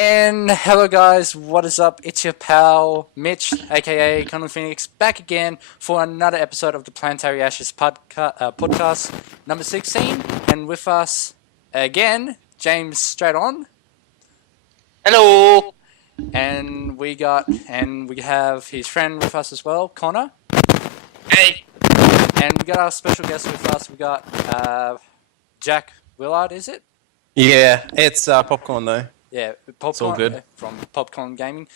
And hello guys, what is up? It's your pal Mitch, a.k.a. Phoenix, back again for another episode of the Planetaryashes podcast number 16. And with us again, James straight on. Hello. And we have his friend with us as well, Connor. Hey. And we got our special guest with us. We got Jack Willard, is it? Yeah, it's popcorn though. Yeah, Popcorn, it's all good. From Popcorn Gaming.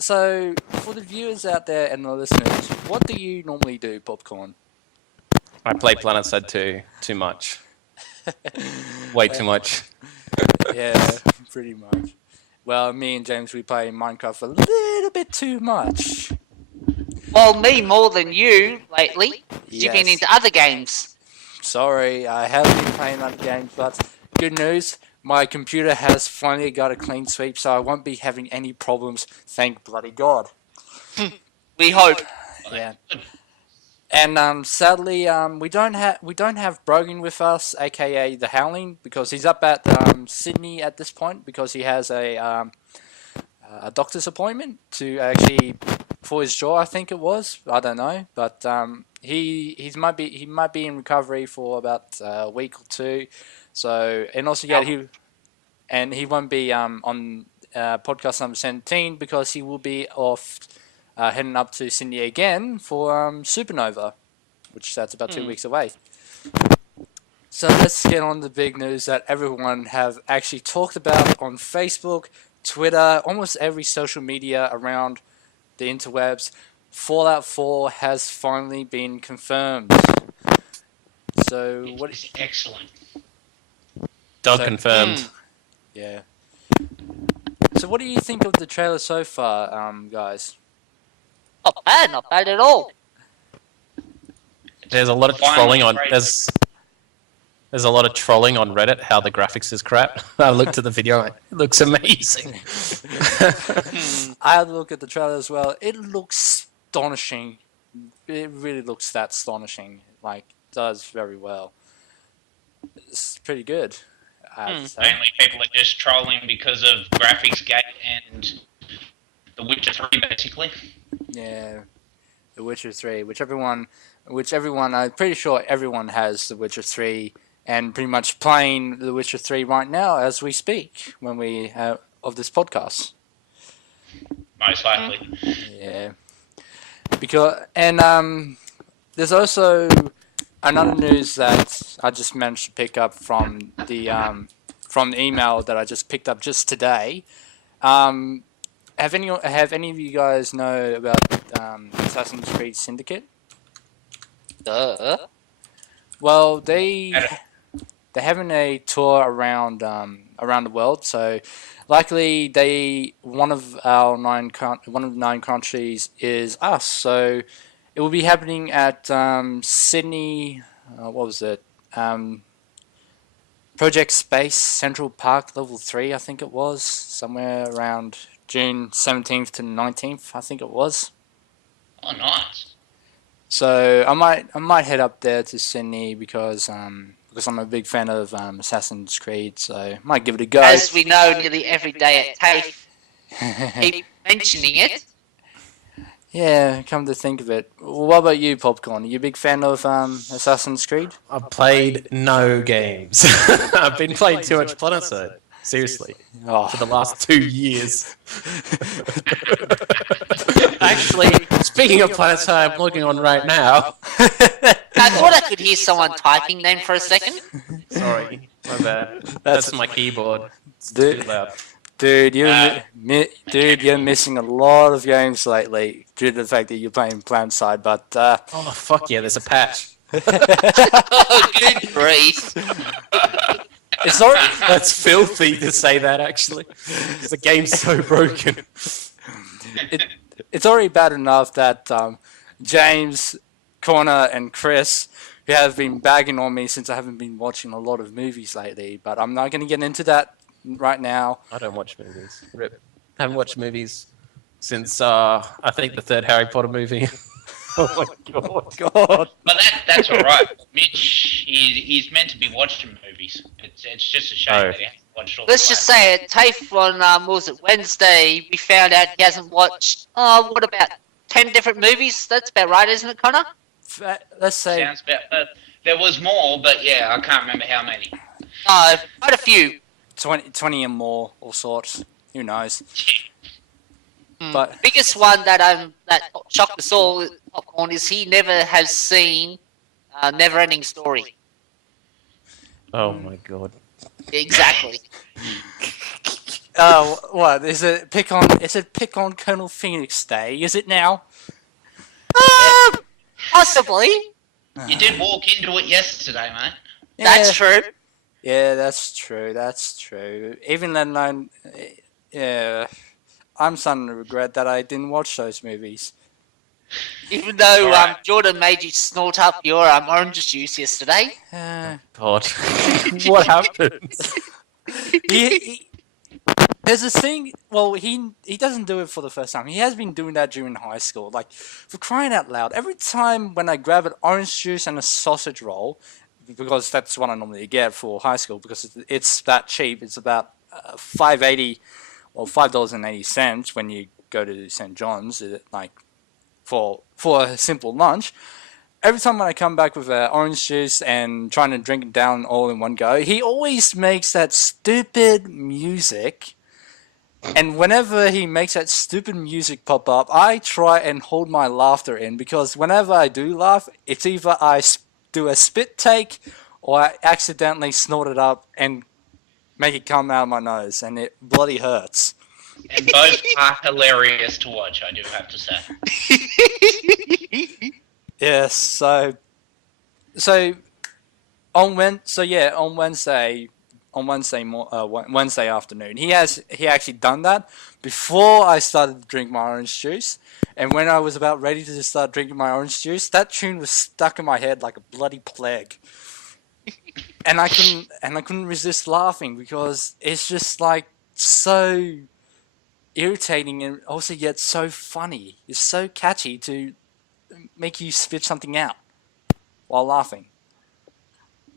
So, for the viewers out there and the listeners, what do you normally do, Popcorn? I play PlanetSide too much. Way too much. Yeah, pretty much. Well, me and James, we play Minecraft a little bit too much. Well, me more than you lately. Yes. You've been into other games. Sorry, I have been playing other games, but good news. My computer has finally got a clean sweep, so I won't be having any problems. Thank bloody God. We hope. Yeah. And sadly, we don't have Brogan with us, a.k.a. the Howling, because he's up at Sydney at this point because he has a doctor's appointment to actually for his jaw. I think it was. I don't know, but he might be in recovery for about a week or two. So, and also, yeah, he won't be on podcast number 17 because he will be off heading up to Sydney again for Supernova, which that's about 2 weeks away. So let's get on the big news that everyone have actually talked about on Facebook, Twitter, almost every social media around the interwebs. Fallout 4 has finally been confirmed. So what is excellent? Confirmed. Yeah. So what do you think of the trailer so far, guys? Not bad at all. There's a lot of trolling on there's a lot of trolling on Reddit how the graphics is crap. I looked at the video, it looks amazing. I had a look at the trailer as well. It looks astonishing. It really looks that astonishing. Like, it does very well. It's pretty good. Mainly people are just trolling because of graphics gate and The Witcher 3, basically. Yeah, The Witcher 3, which everyone, I'm pretty sure everyone has The Witcher 3 and pretty much playing The Witcher 3 right now as we speak when we have of this podcast. Most likely. Yeah, because there's also another news that I just managed to pick up from the email that I just picked up just today. Have any of you guys know about Assassin's Creed Syndicate? Well, they're having a tour around the world. So, likely one of the 9 countries is us. So, it will be happening at Sydney. What was it? Project Space Central Park Level 3. I think it was somewhere around June 17th to 19th. I think it was. Oh, nice. So I might head up there to Sydney because I'm a big fan of Assassin's Creed. So I might give it a go. As we know, nearly every day at TAFE, keep mentioning it. Yeah, come to think of it. What about you, Popcorn? Are you a big fan of Assassin's Creed? I've played no games. I've been playing too much PlanetSide. Seriously. For the last 2 years. Actually, speaking of PlanetSide, I'm logging on right now. I thought I could hear someone typing then for a second. Sorry, my bad. That's my keyboard. It's Dude. too loud. Dude, you're missing a lot of games lately due to the fact that you're playing PlanetSide, but Oh, fuck yeah, there's a patch. Oh, good grief. it's not. That's filthy to say that, actually. The game's so broken. It's already bad enough that James, Connor, and Chris, who have been bagging on me since I haven't been watching a lot of movies lately, but I'm not going to get into that right now. I don't watch movies. Rip. I haven't watched movies since, I think, the third Harry Potter movie. Oh my god. But that's all right. Mitch, he's meant to be watching movies. It's just a shame that he has to watched all Let's the just say it. TAFE on what was it, Wednesday? We found out he hasn't watched. What about 10 different movies? That's about right, isn't it, Connor? Let's say Sounds about. There was more, but yeah, I can't remember how many. Quite a few. 20 and more, all sorts. Who knows? But Biggest one that shocked us all, Popcorn, is he never has seen Never-Ending Story. Oh my god. Exactly. what is it? Pick on? Is it pick on Colonel Phoenix Day? Is it now? Possibly. You did walk into it yesterday, mate. That's true. Yeah, that's true. That's true. Even then, I'm starting to regret that I didn't watch those movies. Even though Alright. Jordan made you snort up your orange juice yesterday. God. What happened? There's this thing. Well, he doesn't do it for the first time. He has been doing that during high school. Like, for crying out loud, every time when I grab an orange juice and a sausage roll, because that's what I normally get for high school, because it's that cheap. It's about $5.80 or $5.80 when you go to St. John's, like for a simple lunch. Every time when I come back with orange juice and trying to drink it down all in one go, he always makes that stupid music. And whenever he makes that stupid music pop up, I try and hold my laughter in, because whenever I do laugh, it's either I do a spit take or I accidentally snort it up and make it come out of my nose, and it bloody hurts. And both are hilarious to watch, I do have to say. Yes, so on Wednesday afternoon, he actually done that before I started to drink my orange juice, and when I was about ready to start drinking my orange juice, that tune was stuck in my head like a bloody plague, and I couldn't resist laughing, because it's just like so irritating and also yet so funny. It's so catchy to make you spit something out while laughing.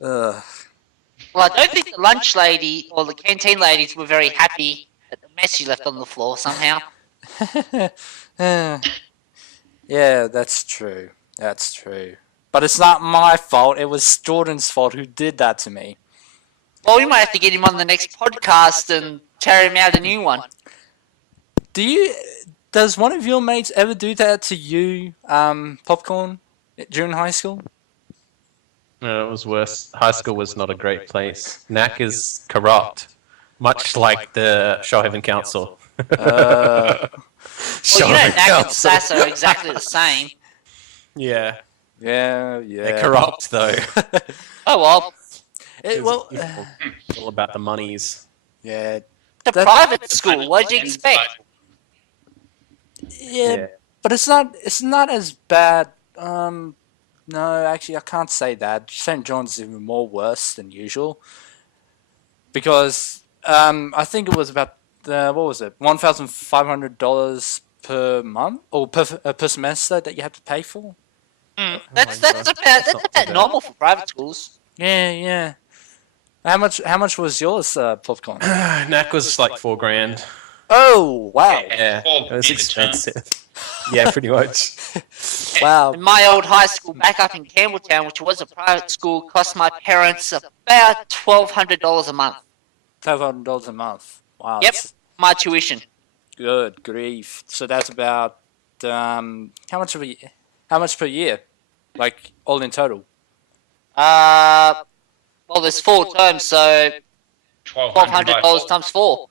Ugh. Well, I don't think the lunch lady or the canteen ladies were very happy at the mess you left on the floor somehow. Yeah, that's true. That's true. But it's not my fault. It was Jordan's fault who did that to me. Well, we might have to get him on the next podcast and tear him out a new one. Does one of your mates ever do that to you, Popcorn, during high school? No, it was worse. High school was not a great place. NAC is corrupt, much like the Shoalhaven Council. Well, you know, NAC and SAS are exactly the same. Yeah. Yeah. They're corrupt, though. Oh, well, It's all about the monies. yeah. the private school, what did you expect? Yeah, but it's not as bad. No, actually, I can't say that. St. John's is even more worse than usual, because I think it was about what was it, $1,500 per month or per semester that you had to pay for. That's God. about normal for private schools. Yeah. How much was yours, Popcorn? NAC was like $4,000. Oh wow! Yeah, Four it was would be the term. expensive. Yeah, pretty much. Wow. And my old high school back up in Campbelltown, which was a private school, cost my parents about $1,200 a month. $500 a month. Wow. Yep, That's my tuition. good grief. So that's about how much per year? Like all in total. Well, there's 4 terms, so $1,200 $1,200 times 4.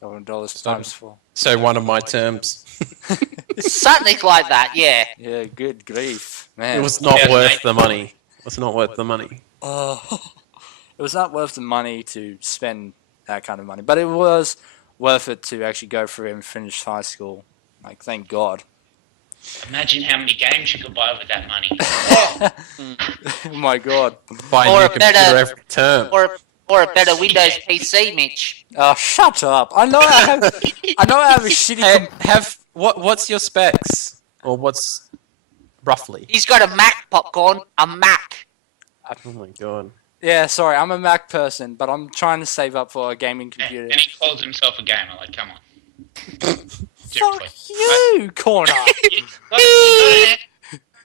$1,200 times 4. So one of my terms, Something like that, yeah. Yeah, good grief, man. it was not Yeah, worth mate. the money. It was not worth the money. It was not worth the money to spend that kind of money, but it was worth it to actually go through and finish high school. Like, thank God. Imagine how many games you could buy with that money. Oh my God. Buy a Or new a computer better- every term. Or a better Windows PC, Mitch. Oh, shut up! I know I have a shitty. What's your specs? Or what's roughly? He's got a Mac, Popcorn. A Mac. Oh my god. Yeah, sorry, I'm a Mac person, but I'm trying to save up for a gaming And computer. he calls himself a gamer. Like, come on. Fuck Seriously. you, Corner! You got an act.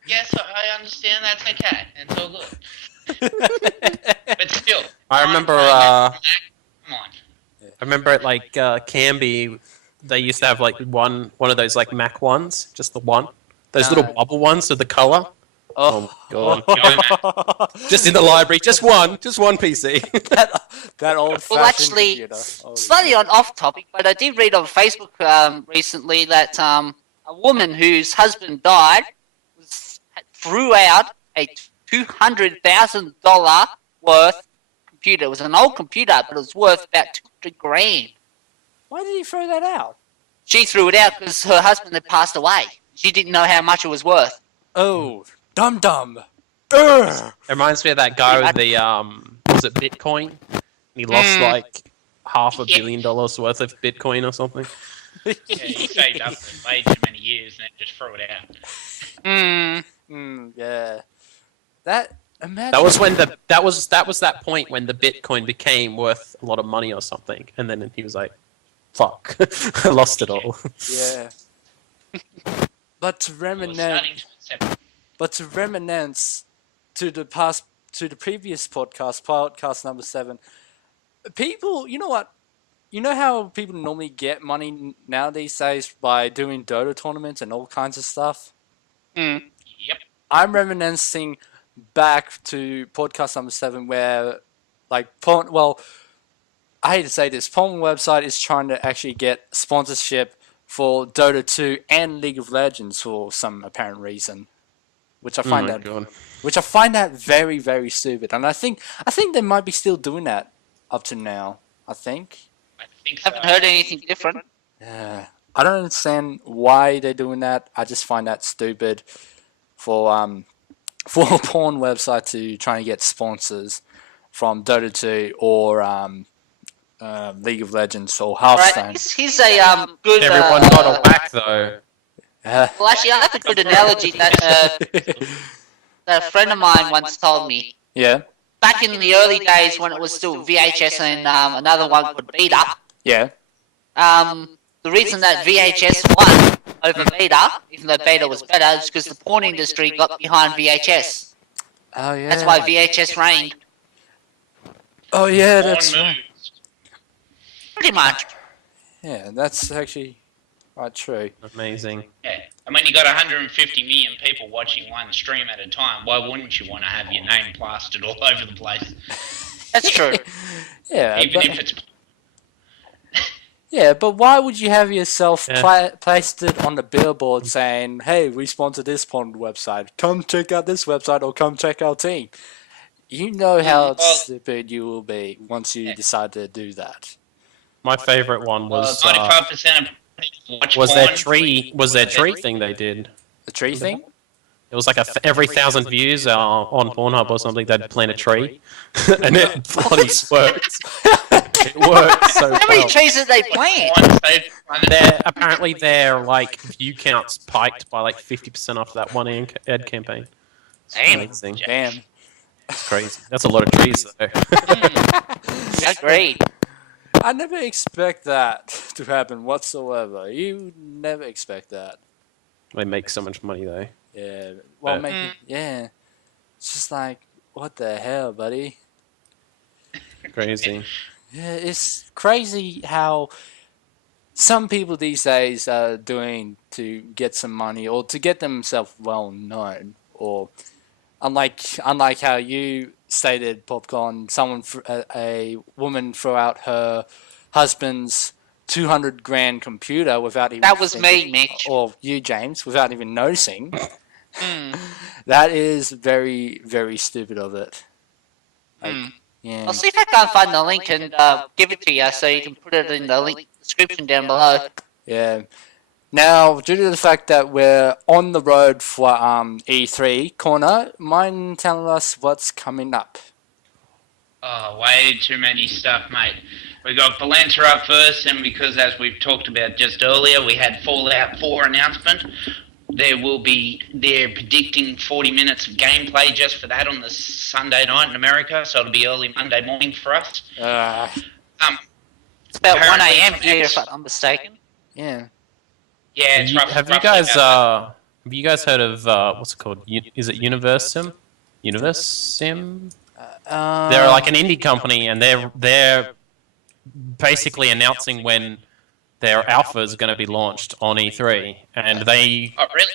Yes, I understand. That's okay. It's all good. But still, I I'm remember. playing that Mac. Come on. I remember at like Canby, they used to have like one of those like Mac ones, just the one. Those little No. bubble ones with the color. Oh my god! God. Just in the library, just one PC. that old-fashioned Well, actually, computer. Holy slightly shit. on off topic, but I did read on Facebook recently that a woman whose husband died threw out a $200,000 worth computer. It was an old computer, but it was worth about 200 grand. Why did he throw that out? She threw it out because her husband had passed away. She didn't know how much it was worth. Oh, dum-dum. Ugh. It reminds me of that guy with the was it Bitcoin? He lost like $500 million worth of Bitcoin or something. Yeah, he saved up for way too many years and then just threw it out. Yeah. That, imagine... That was when that was that point when the Bitcoin became worth a lot of money or something, and then he was like, "Fuck, I lost it all." Yeah. But to It was reminisce... starting to accept. But to reminisce to the past, to the previous podcast number 7, people, you know what? You know how people normally get money now these days by doing Dota tournaments and all kinds of stuff? Mm. Yep. I'm reminiscing back to podcast number 7 where, like, well, I hate to say this, Porn website is trying to actually get sponsorship for Dota 2 and League of Legends for some apparent reason. Which I find that very, very stupid, and I think they might be still doing that up to now. I think. I think so. Haven't heard anything different. Yeah, I don't understand why they're doing that. I just find that stupid for a porn website to try and get sponsors from Dota 2 or League of Legends or Hearthstone. Right, here's a good. Everyone got a whack though. Well, actually, I have a good analogy that a friend of mine once told me. Yeah. Back in the early days when it was still VHS and another one called Beta, Yeah. the reason that VHS won over Beta, even though Beta was better, is because the porn industry got behind VHS. Oh yeah. That's why VHS reigned. Oh yeah, Porn that's right. moves. Pretty much. Yeah, that's actually quite true. Amazing. Yeah. And when you got 150 million people watching one stream at a time, why wouldn't you want to have your name plastered all over the place? That's true. Yeah, Even but, if it's yeah, but why would you have yourself Yeah. pasted on the billboard saying, "Hey, we sponsor this porn website. Come check out this website or come check our team." You know how Well- stupid you will be once you decide to do that. My favorite one was 95% of people watch their porn. tree thing they did. The tree thing? It was like every 1,000 views on Pornhub or something, they'd plant a tree, and it bloody worked. It worked so How many well. trees did they plant? Porn saved planet. Apparently their like view counts spiked by like 50% after that one ad campaign. It's Damn. amazing. Damn. It's crazy. That's a lot of trees though. Agreed. I never expect that to happen whatsoever. You never expect that. They make so much money though. Yeah. Well, Yeah. yeah. It's just like, what the hell, buddy? Crazy. Yeah, it's crazy how some people these days are doing to get some money or to get themselves well known, or unlike how you stated, Popcorn, a woman threw out her husband's 200 grand computer without even That was thinking- me, Mitch. or you, James, without even noticing. Hmm. That is very, very stupid of it. Like, Hmm. yeah. I'll see if I can find the link and give it to you so you can put it in the link description down below. Yeah. Now, due to the fact that we're on the road for E3, Corner, mind telling us what's coming up? Oh, way too many stuff, mate. We got Valenta up first, and because, as we've talked about just earlier, we had Fallout 4 announcement, they're predicting 40 minutes of gameplay just for that on the Sunday night in America, so it'll be early Monday morning for us. Um, It's about 1 apparently a.m. from here, X- if I'm not mistaken. Yeah. Yeah, it's rough. Have you roughly guys about have you guys heard of what's it called? Is it Universum? Universim? They're like an indie company, and they're basically announcing when their alpha is going to be launched on E3, and they Oh, really?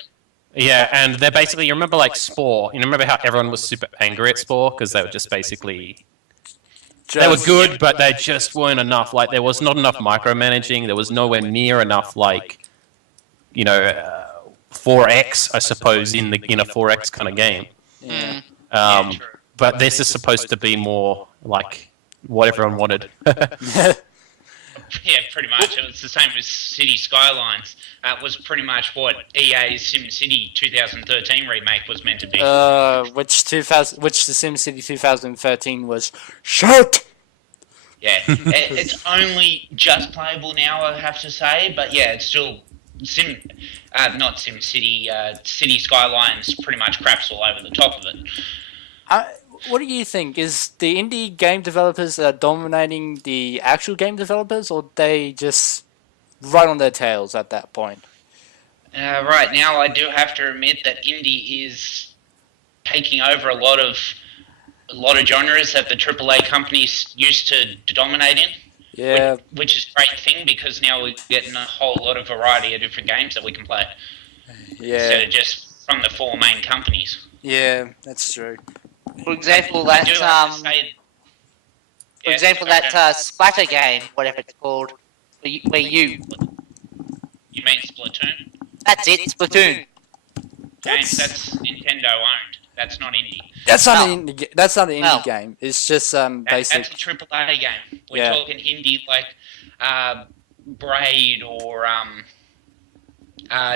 yeah, and they're basically, you remember like Spore? You remember how everyone was super angry at Spore because they were just basically they were good, but they just weren't enough. Like there was not enough micromanaging. There was nowhere near enough like 4X, I suppose, in a 4X kind of game. Yeah. True. But this is supposed to be more like what everyone wanted. Yeah, pretty much. It was the same as City Skylines. It was pretty much what EA's SimCity 2013 remake was meant to be. Which the SimCity 2013 was shit. Yeah, it's only just playable now, I have to say, but yeah, it's still not SimCity. City Skylines pretty much craps all over the top of it. What do you think? Is the indie game developers dominating the actual game developers, or they just right on their tails at that point? Right now, I do have to admit that indie is taking over a lot of genres that the AAA companies used to dominate in. Yeah. Which is a great thing because now we're getting a whole lot of variety of different games that we can play. Instead Yeah. of just from the four main companies. Yeah, that's true. For example, I do have to say, splatter game, whatever it's called, where you. You mean Splatoon? That's it, Splatoon. Games that's Nintendo owned. That's not indie. That's not No. an indie. That's not an indie No. game. It's just That's basic. a AAA game. We're Yeah. talking indie like Braid or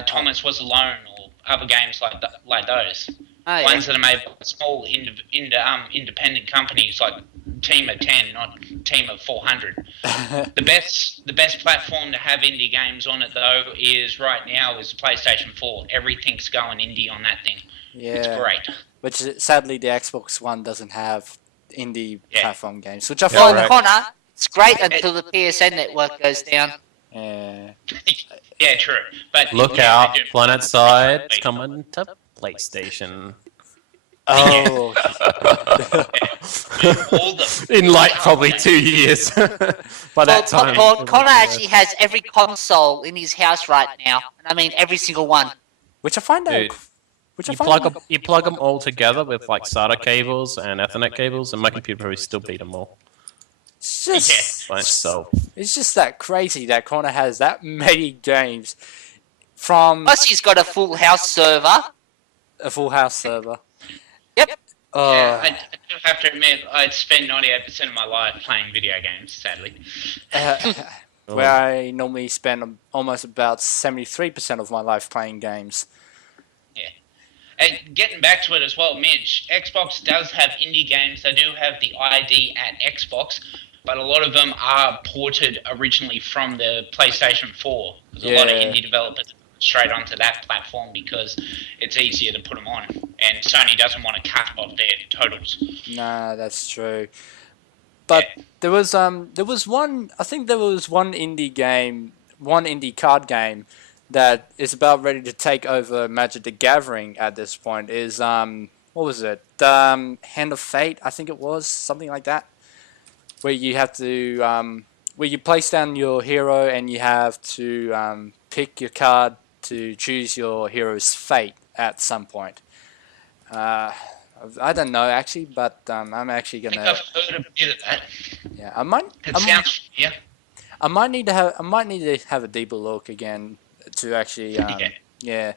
Thomas Was Alone or other games like those. Oh, yeah. Ones that are made by small independent companies like Team of 10, not Team of 400. The best platform to have indie games on it though is right now is PlayStation 4. Everything's going indie on that thing. It's Yeah. great. Which sadly the Xbox One doesn't have indie Yeah. platform games, which I Yeah, find. right. Connor, it's great until the PSN network goes down. Yeah, true. But Look yeah, out, I do- Planet Side, it's coming to PlayStation. Oh. all the In like probably 2 years. By that time. Connor actually has every console in his house right now. And I mean every single one. Which I find Dude, out. Which I You find plug them all together with like SATA cables and Ethernet cables, and my computer probably still beat them all It's just, by itself. it's just that crazy that Connor has that many games from Plus he's got a full house server. a full house server. Yep. Yeah, I do have to admit, I spend 98% of my life playing video games, sadly. Where I normally spend almost about 73% of my life playing games. And getting back to it as well, Mitch, Xbox does have indie games. They do have the ID at Xbox, but a lot of them are ported originally from the PlayStation 4. There's a lot of Yeah. indie developers straight onto that platform because it's easier to put them on. And Sony doesn't want to cut off their totals. Nah, that's true. But there was one. I think there was one indie game, one indie card game that is about ready to take over Magic the Gathering at this point. Is what was it? Hand of Fate, I think it was something like that, where you have to where you place down your hero and you have to pick your card to choose your hero's fate at some point. I don't know actually, but I'm actually I think gonna. I've heard a bit of that. Yeah, I might. It sounds familiar. I might need to have a deeper look again to actually. Yeah. Yeah.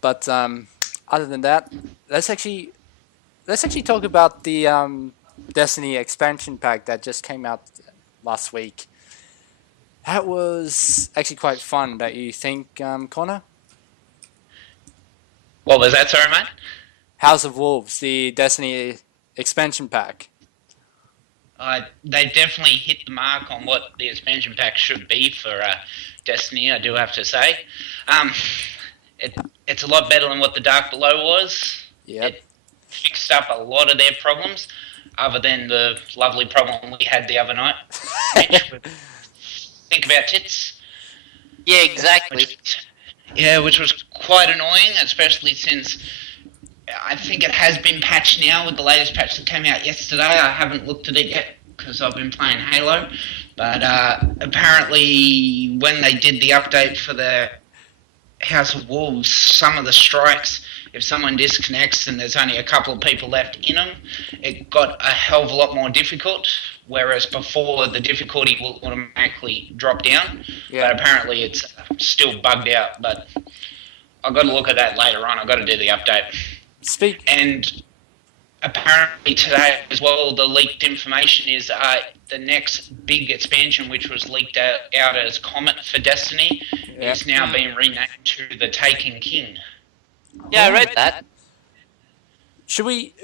But other than that, let's actually talk about the Destiny expansion pack that just came out last week. That was actually quite fun. Don't you think, Connor? What was that, sorry, mate? House of Wolves, the Destiny expansion pack. They definitely hit the mark on what the expansion pack should be for Destiny, I do have to say. it's a lot better than what the Dark Below was. Yep. It fixed up a lot of their problems, other than the lovely problem we had the other night. Mitch, think about tits. Yeah, exactly. Which was quite annoying, especially since I think it has been patched now with the latest patch that came out yesterday. I haven't looked at it yet because I've been playing Halo. But apparently when they did the update for the House of Wolves, some of the strikes, if someone disconnects and there's only a couple of people left in them, it got a hell of a lot more difficult, whereas before the difficulty will automatically drop down. Yeah. But apparently it's still bugged out. But I've got to look at that later on. I've got to do the update. And apparently today as well, the leaked information is the next big expansion, which was leaked out as Comet for Destiny, is now being renamed to the Taken King. Yeah, I read that. Should we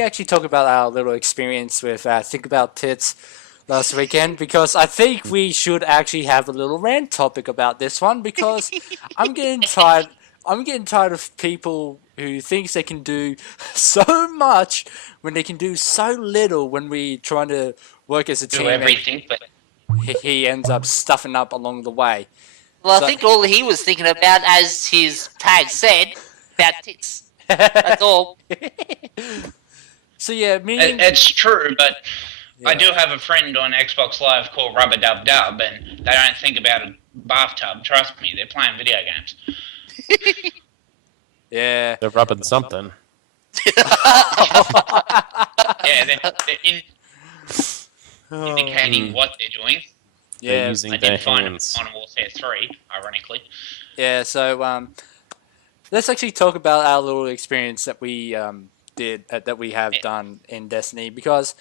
actually talk about our little experience with Think About Tits last weekend? Because I think we should actually have a little rant topic about this one, because I'm getting tired of people who thinks they can do so much when they can do so little when we trying to work as a team. Do everything, but he ends up stuffing up along the way. Well, I think all he was thinking about, as his tag said, about tits. That's all. So yeah, it's true, but I do have a friend on Xbox Live called Rubber Dub Dub, and they don't think about a bathtub. Trust me, they're playing video games. Yeah, they're rubbing something. They're indicating what they're doing. Yeah, using their hands. On Warfare 3, ironically. Yeah, so let's actually talk about our little experience that we have done in Destiny, because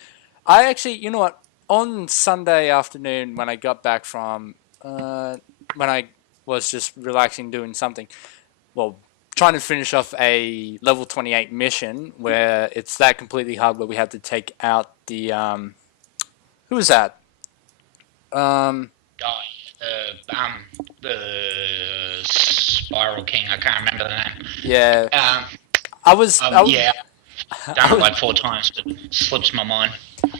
I actually, you know what, on Sunday afternoon when I got back from when I was just relaxing doing something, well, trying to finish off a level 28 mission where it's that completely hard where we had to take out the who was that? The Spiral King. I can't remember the name. Yeah. Done it like 4 times, but it slips my mind.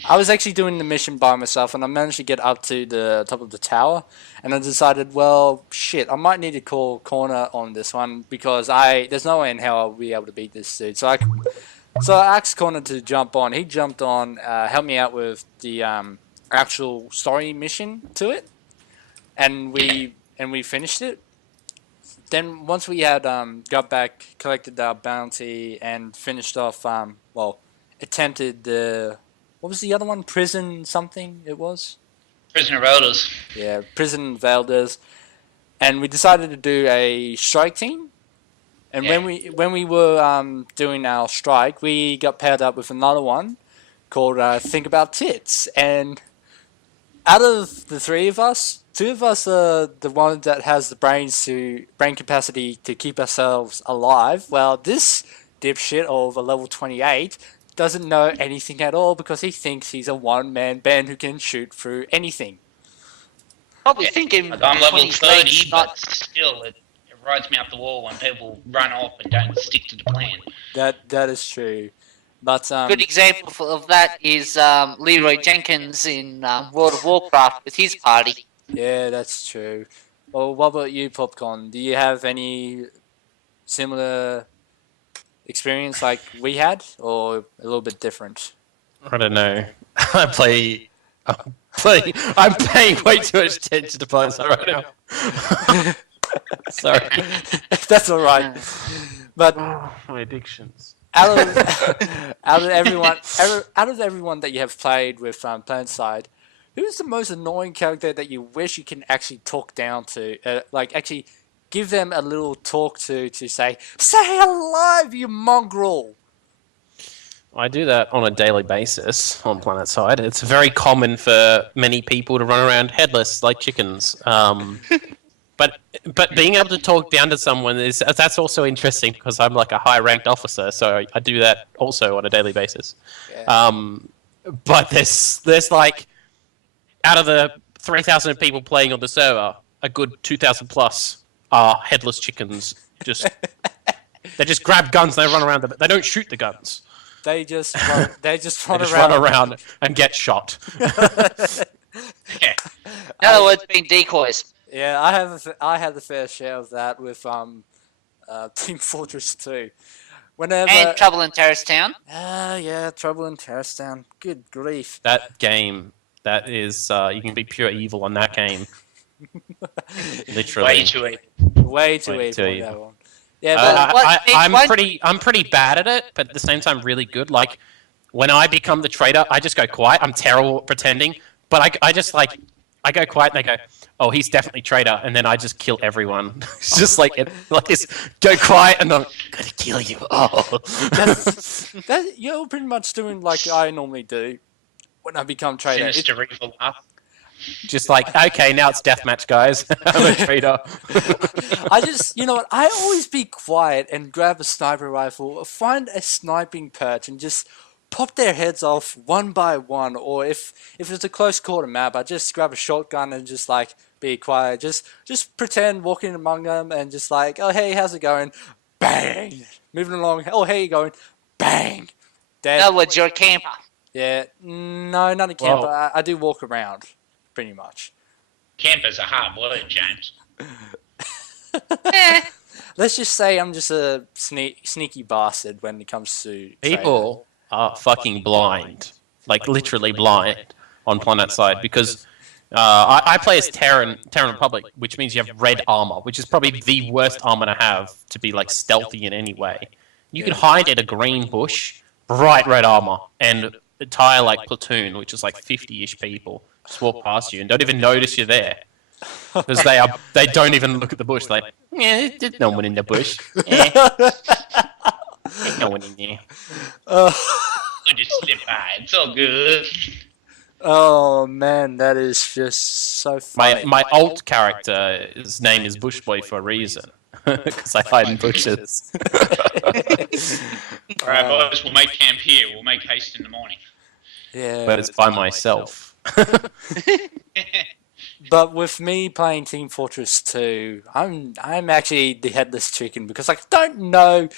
I was actually doing the mission by myself, and I managed to get up to the top of the tower, and I decided, well, shit, I might need to call Corner on this one, because there's no way in hell I'll be able to beat this dude. So I asked Corner to jump on. He jumped on, helped me out with the actual story mission to it, and we finished it. Then once we had got back, collected our bounty, and finished off, attempted the, what was the other one? Prison something it was? Prisoner of Elders. Yeah, Prison of Elders. And we decided to do a strike team. And when we were doing our strike, we got paired up with another one called Think About Tits. And out of the 3 of us, 2 of us are the one that has the brain capacity to keep ourselves alive. Well, this dipshit of a level 28 doesn't know anything at all, because he thinks he's a one-man band who can shoot through anything. Probably thinking I'm level 30, but still, it rides me up the wall when people run off and don't stick to the plan. That is true. But good example of that is Leroy Jenkins in World of Warcraft with his party. Yeah, that's true. Well, what about you, Popcorn? Do you have any similar experience like we had, or a little bit different? I don't know. I'm paying way too much attention to Planetside right now. Sorry. That's all right. But my addictions. Out of everyone that you have played with Planetside, who's the most annoying character that you wish you can actually talk down to? Actually give them a little talk to say alive, you mongrel. I do that on a daily basis on Planetside. It's very common for many people to run around headless like chickens. But being able to talk down to someone that's also interesting, because I'm like a high ranked officer, so I do that also on a daily basis. Yeah. But there's like, out of the 3,000 people playing on the server, a good 2,000 plus are headless chickens. They just grab guns and they run around. They don't shoot the guns. They just run, Run around and get shot. Yeah. In other words, being decoys. Yeah, I have the fair share of that with Team Fortress 2. Whenever And Trouble in Terrace Town. yeah, Trouble in Terrace Town. Good grief. That game, that is, you can be pure evil on that game. Literally. Way too easy. Way too Way evil too on evil. that one. Yeah, but I'm pretty bad at it, but at the same time really good. Like when I become the traitor, I just go quiet. I'm terrible at pretending, but I just like I go quiet and they go, oh, he's definitely traitor, and then I just kill everyone. It's just like this, go quiet and I'm gonna kill you. Oh, you're pretty much doing like I normally do when I become traitor. Sinister evil laugh. just like okay, now it's deathmatch, guys. I'm a traitor. I just, you know what? I always be quiet and grab a sniper rifle, find a sniping perch, and just pop their heads off one by one. Or if it's a close quarter map, I just grab a shotgun and just like be quiet. Just pretend walking among them and just like, oh hey, how's it going? Bang, moving along. Oh hey, you going? Bang, dead. In other words, you're a camper. Yeah, no, not a camper. Whoa. I do walk around, pretty much. Camper's a hard word, James. Let's just say I'm just a sneaky bastard when it comes to People are fucking blind, like literally blind on Planet Side because I play as Terran Republic, which means you have red armor, which is probably the worst armor to have to be like stealthy in any way. You can hide in a green bush, bright red armor, and entire like platoon, which is like 50-ish people, just walk past you and don't even notice you're there. Because they don't even look at the bush. Like, yeah, there's no one in the bush. There's no one in there. We just slip by. It's all good. Oh man, that is just so funny. My alt character, his name is Bushboy for a reason. Because I hide in bushes. All right, boys, we'll make camp here. We'll make haste in the morning. Yeah, But it's by myself. but with me playing Team Fortress 2, I'm actually the headless chicken because I don't know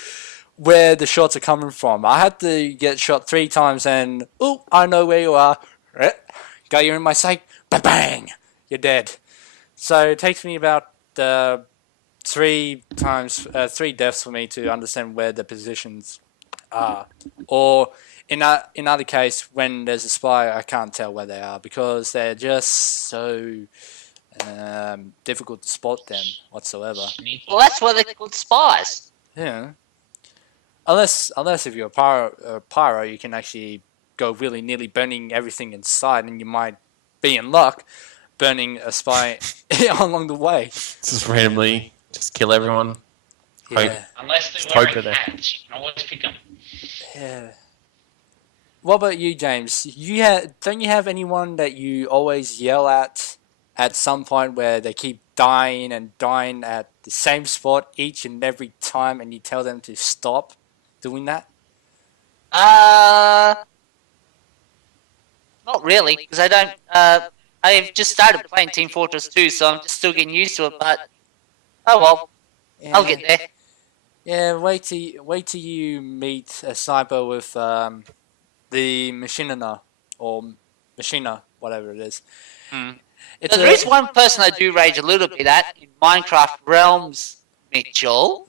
where the shots are coming from. I had to get shot 3 times and oh, I know where you are. Got you in my sight. Bang! You're dead. So it takes me about 3 deaths for me to understand where the positions are. Or in other case, when there's a spy, I can't tell where they are because they're just so difficult to spot them whatsoever. Well, that's why they're called spies. Yeah. Unless if you're a pyro, you can actually go willy-nilly burning everything inside, and you might be in luck burning a spy along the way. Just randomly, just kill everyone. Yeah. Unless Just they're hope wearing that hats, you can always pick them. Yeah. What about you, James? Don't you have anyone that you always yell at some point where they keep dying and dying at the same spot each and every time, and you tell them to stop doing that? Not really, because I don't. I've just started playing Team Fortress 2, so I'm just still getting used to it. But oh well, Yeah. I'll get there. Yeah, wait till you meet a sniper with the machinina or machina, whatever it is. It's So there is one person I do rage a little bit at in Minecraft Realms, Mitchell.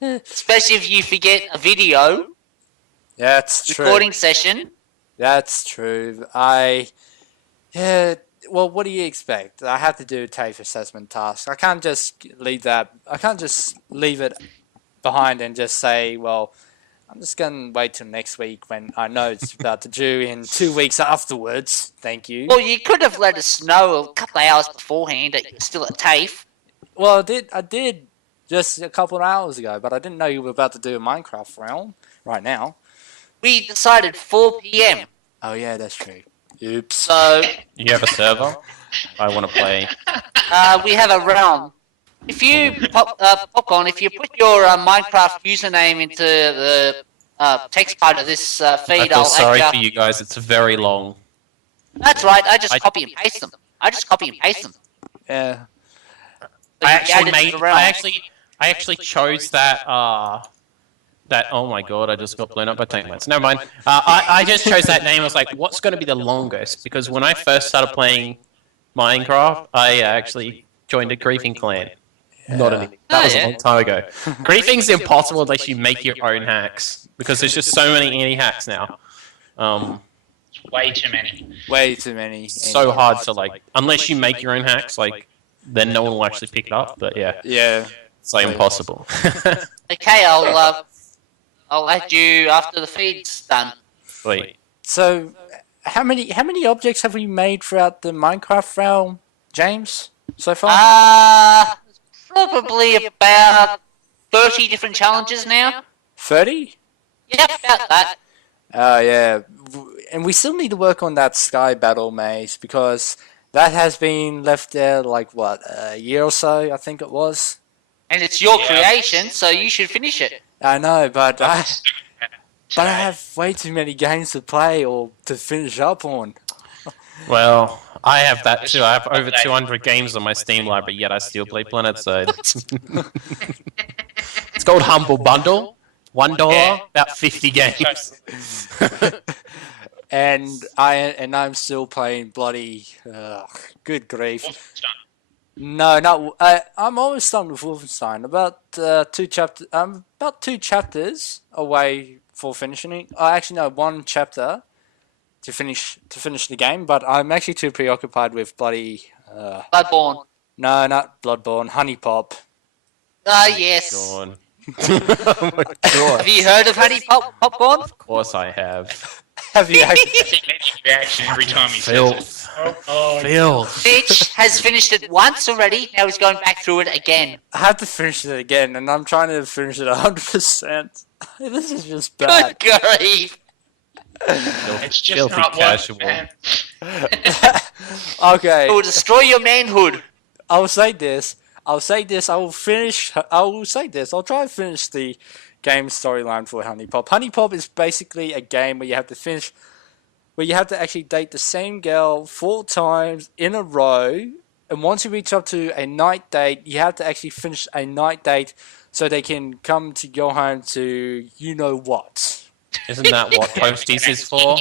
Especially if you forget a video That's true. recording session. That's true. Well, what do you expect? I have to do a TAFE assessment task. I can't just leave it behind and just say, well, I'm just going to wait till next week when I know it's about to due in 2 weeks afterwards. Thank you. Well, you could have let us know a couple of hours beforehand that you're still at TAFE. Well, I did just a couple of hours ago, but I didn't know you were about to do a Minecraft realm right now. We decided 4 p.m. Oh, yeah, that's true. Oops. So You have a server? I want to play. we have a realm. If you Popcorn, if you put your Minecraft username into the text part of this I feed, feel I'll sorry add for you guys. It's very long. That's right. I just copy and paste them. Yeah. But you added the realm. I actually chose that. Oh my god! I just got blown up by tank mines. Never mind. I just chose that name. I was like, what's going to be the longest? Because when I first started playing Minecraft, I actually joined a griefing clan. Not anymore. That was a long time ago. Griefing's impossible unless you make your own hacks, because there's just so many anti-hacks now. Way too many. Way too many. So hard to like, unless you make your own hacks, like then no one will actually pick it up. But yeah, it's like impossible. Okay, I'll add you after the feed's done. Sweet. So, how many objects have we made throughout the Minecraft realm, James, so far? Probably about 30 different challenges now. 30? Yep, about that. Yeah. And we still need to work on that Sky Battle maze, because that has been left there, like, what, a year or so, I think it was? And it's your creation, so you should finish it. I know, but I have way too many games to play or to finish up on. Well, I have that too. I have over 200 games on my Steam library, yet I still play PlanetSide. It's called Humble Bundle. $1, about 50 games. And I'm still playing bloody. Good grief! No, I'm almost done with Wolfenstein. About two chapters away for finishing it. I actually know one chapter to finish the game, but I'm actually too preoccupied with bloody. Bloodborne. No, not Bloodborne. Honey Pop. Yes. God. Oh my god. Have you heard of Honey Popcorn? Of course I have. Have you actually? I think Mitch's reaction every time he says Filth. it. Oh, Filth. Mitch has finished it once already, now he's going back through it again. I have to finish it again, and I'm trying to finish it 100%. This is just bad. Good grief. it's just Filthy not casual. working, man. Okay. It will destroy your manhood. I'll say this. I'll say this. I'll try and finish the game storyline for Honey Pop. Honey Pop is basically a game where you have to actually date the same girl 4 times in a row. And once you reach up to a night date, you have to actually finish a night date so they can come to your home to you know what. Isn't that what Posties is for?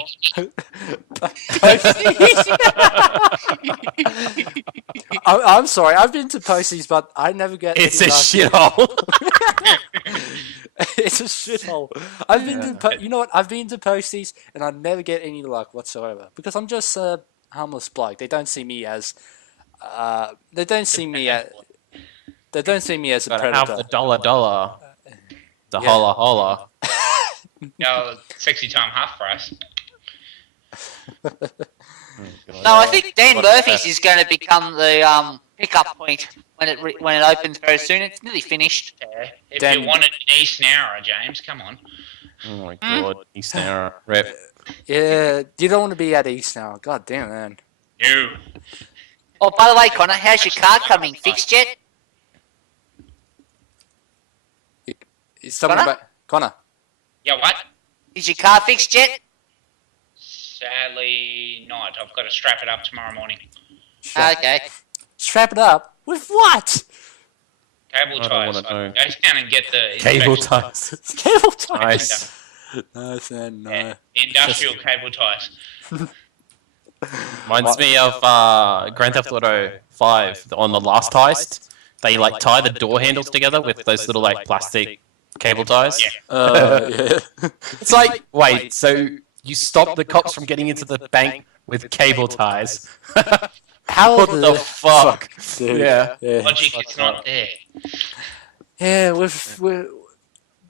I'm sorry, I've been to Posties, but I never get. It's a any luck. shithole. It's a shithole. I've been to, you know what? I've been to Posties, and I never get any luck whatsoever because I'm just a harmless bloke. They don't see me as, they don't see me as a Gotta predator. have the dollar. The holla. No, 60 time half price. No, I think Dan Murphy's is going to become the pickup point when it opens very soon. It's nearly finished. Yeah. If Dan- you wanted an East Nara, James, come on. Oh my god, East Nara. Rip. Yeah, you don't want to be at East now. God damn, man. You. Oh, by the way, Connor, how's your car coming? Fixed yet? It's talking Connor? about Connor. Yeah, what? Is your car fixed yet? Sadly not. I've got to strap it up tomorrow morning. Okay. Strap it up with what? Cable I don't ties. wanna know. Go down and get the Cable inspection- ties. Cable ties. Nice. Nice and no. Yeah, the industrial cable ties. Reminds me of Grand Theft Auto 5 on the last heist. They like tie the door handles together with those little like plastic cable ties. Yeah. Yeah. It's like, wait, so you stop the cops from getting into the bank with cable ties? How What the fuck? Dude. Yeah. Logic is not there. Yeah,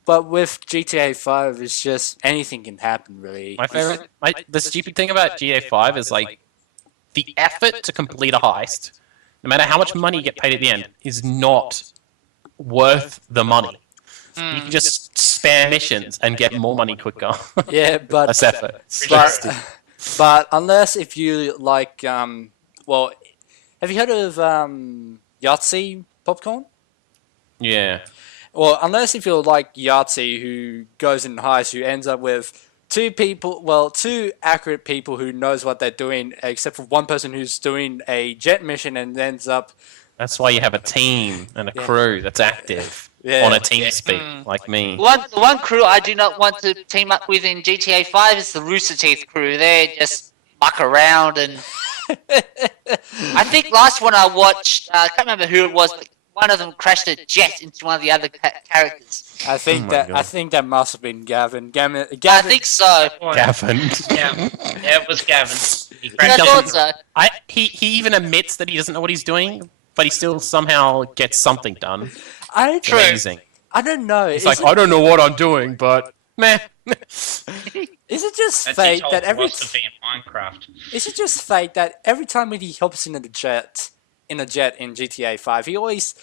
but with GTA 5, it's just anything can happen, really. My favorite, the stupid thing about GTA 5 is like the effort to complete a heist, no matter how much money you get paid at the end, is not worth the money. You can just spare missions and get more money quicker. Yeah, but Less effort. but unless if you like, well, have you heard of Yahtzee popcorn? Yeah. Well, unless if you're like Yahtzee, who goes in heist, who ends up with two accurate people who knows what they're doing, except for one person who's doing a jet mission and ends up That's why you have a team and a crew that's active on a team speak, like me. The one crew I do not want to team up with in GTA 5 is the Rooster Teeth crew. They just muck around and... I think last one I watched, I can't remember who it was, but one of them crashed a jet into one of the other characters. I think that must have been Gavin. Gavin. I think so. Gavin. Yeah, it was Gavin. I thought so. He even admits that he doesn't know what he's doing, but he still somehow gets something done. Amazing. I don't know. He's like, I don't know what I'm doing, but meh. Is it just That's fate his whole that philosophy in Minecraft. Is it just fate that every time when he hops in a jet in GTA 5, he always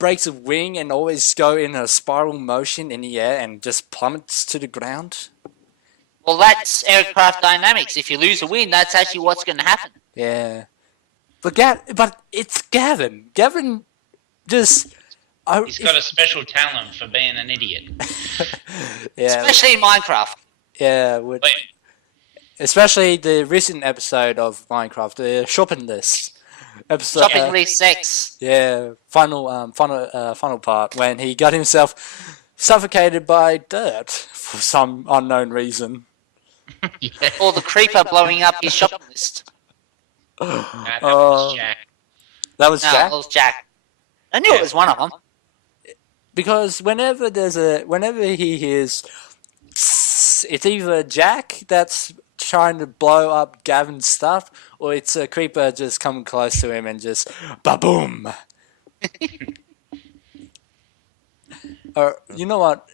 breaks a wing and always go in a spiral motion in the air and just plummets to the ground? Well, that's aircraft dynamics. If you lose a wing, that's actually what's going to happen. Yeah. But it's Gavin. Gavin just... He's got a special talent for being an idiot. Yeah. Especially in Minecraft. Yeah. Especially the recent episode of Minecraft, the shopping list episode. Shopping list 6. Yeah. Final part when he got himself suffocated by dirt for some unknown reason. Yeah. Or the creeper blowing up his shopping list. That was Jack. That was No, Jack? it was Jack. I knew it was one of them. Because whenever he hears, it's either Jack that's trying to blow up Gavin's stuff, or it's a creeper just coming close to him and just ba-boom. You know what?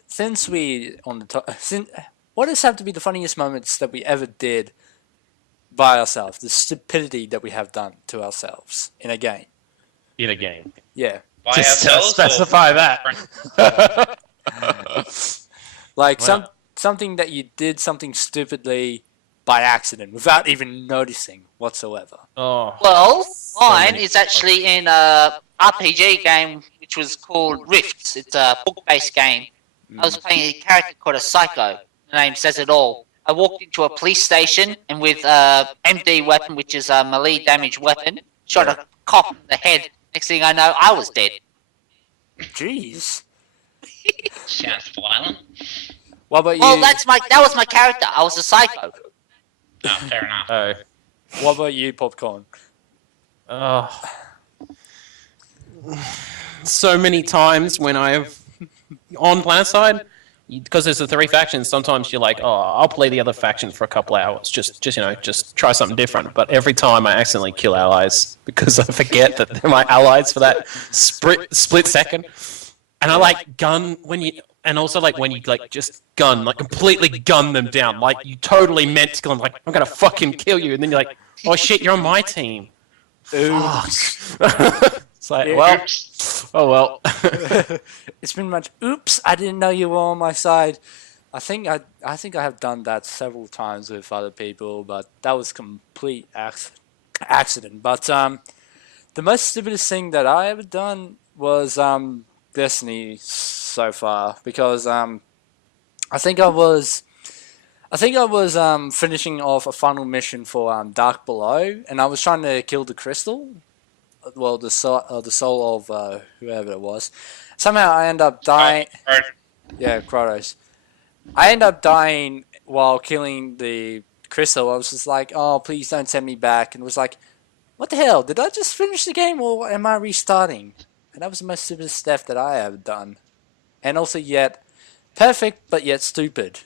What does have to be the funniest moments that we ever did by ourselves? The stupidity that we have done to ourselves in a game. In a game. Yeah. By Just ourselves specify that. Like something that you did something stupidly by accident without even noticing whatsoever. Oh. Well, mine many is actually in a RPG game which was called Rifts. It's a book-based game. I was playing a character called a Psycho. The name says it all. I walked into a police station and with MD weapon, which is a melee damage weapon, shot a cop in the head. Next thing I know, I was dead. Jeez. Sounds violent. What about you? Well, that was my character. I was a psycho. Oh, fair enough. Oh. What about you, Popcorn? So many times when I've on Planetside, because there's the 3 factions, sometimes you're like, oh, I'll play the other faction for a couple hours, just try something different. But every time I accidentally kill allies because I forget that they're my allies for that split second. And I like gun when you, and also like when you like just gun, like completely gun them down, like you totally meant to kill them, like I'm gonna fucking kill you, and then you're like, oh shit, you're on my team. Fuck. It's like, well, oh well. It's been much. Oops! I didn't know you were on my side. I think I have done that several times with other people, but that was complete accident. But the most stupidest thing that I ever done was Destiny so far, because I think I was finishing off a final mission for Dark Below, and I was trying to kill the crystal. Well, the soul of whoever it was. Somehow I end up dying. Yeah, Kratos. I end up dying while killing the crystal. I was just like, oh, please don't send me back. And it was like, what the hell? Did I just finish the game or am I restarting? And that was the most stupid stuff that I ever done. And also yet perfect, but yet stupid.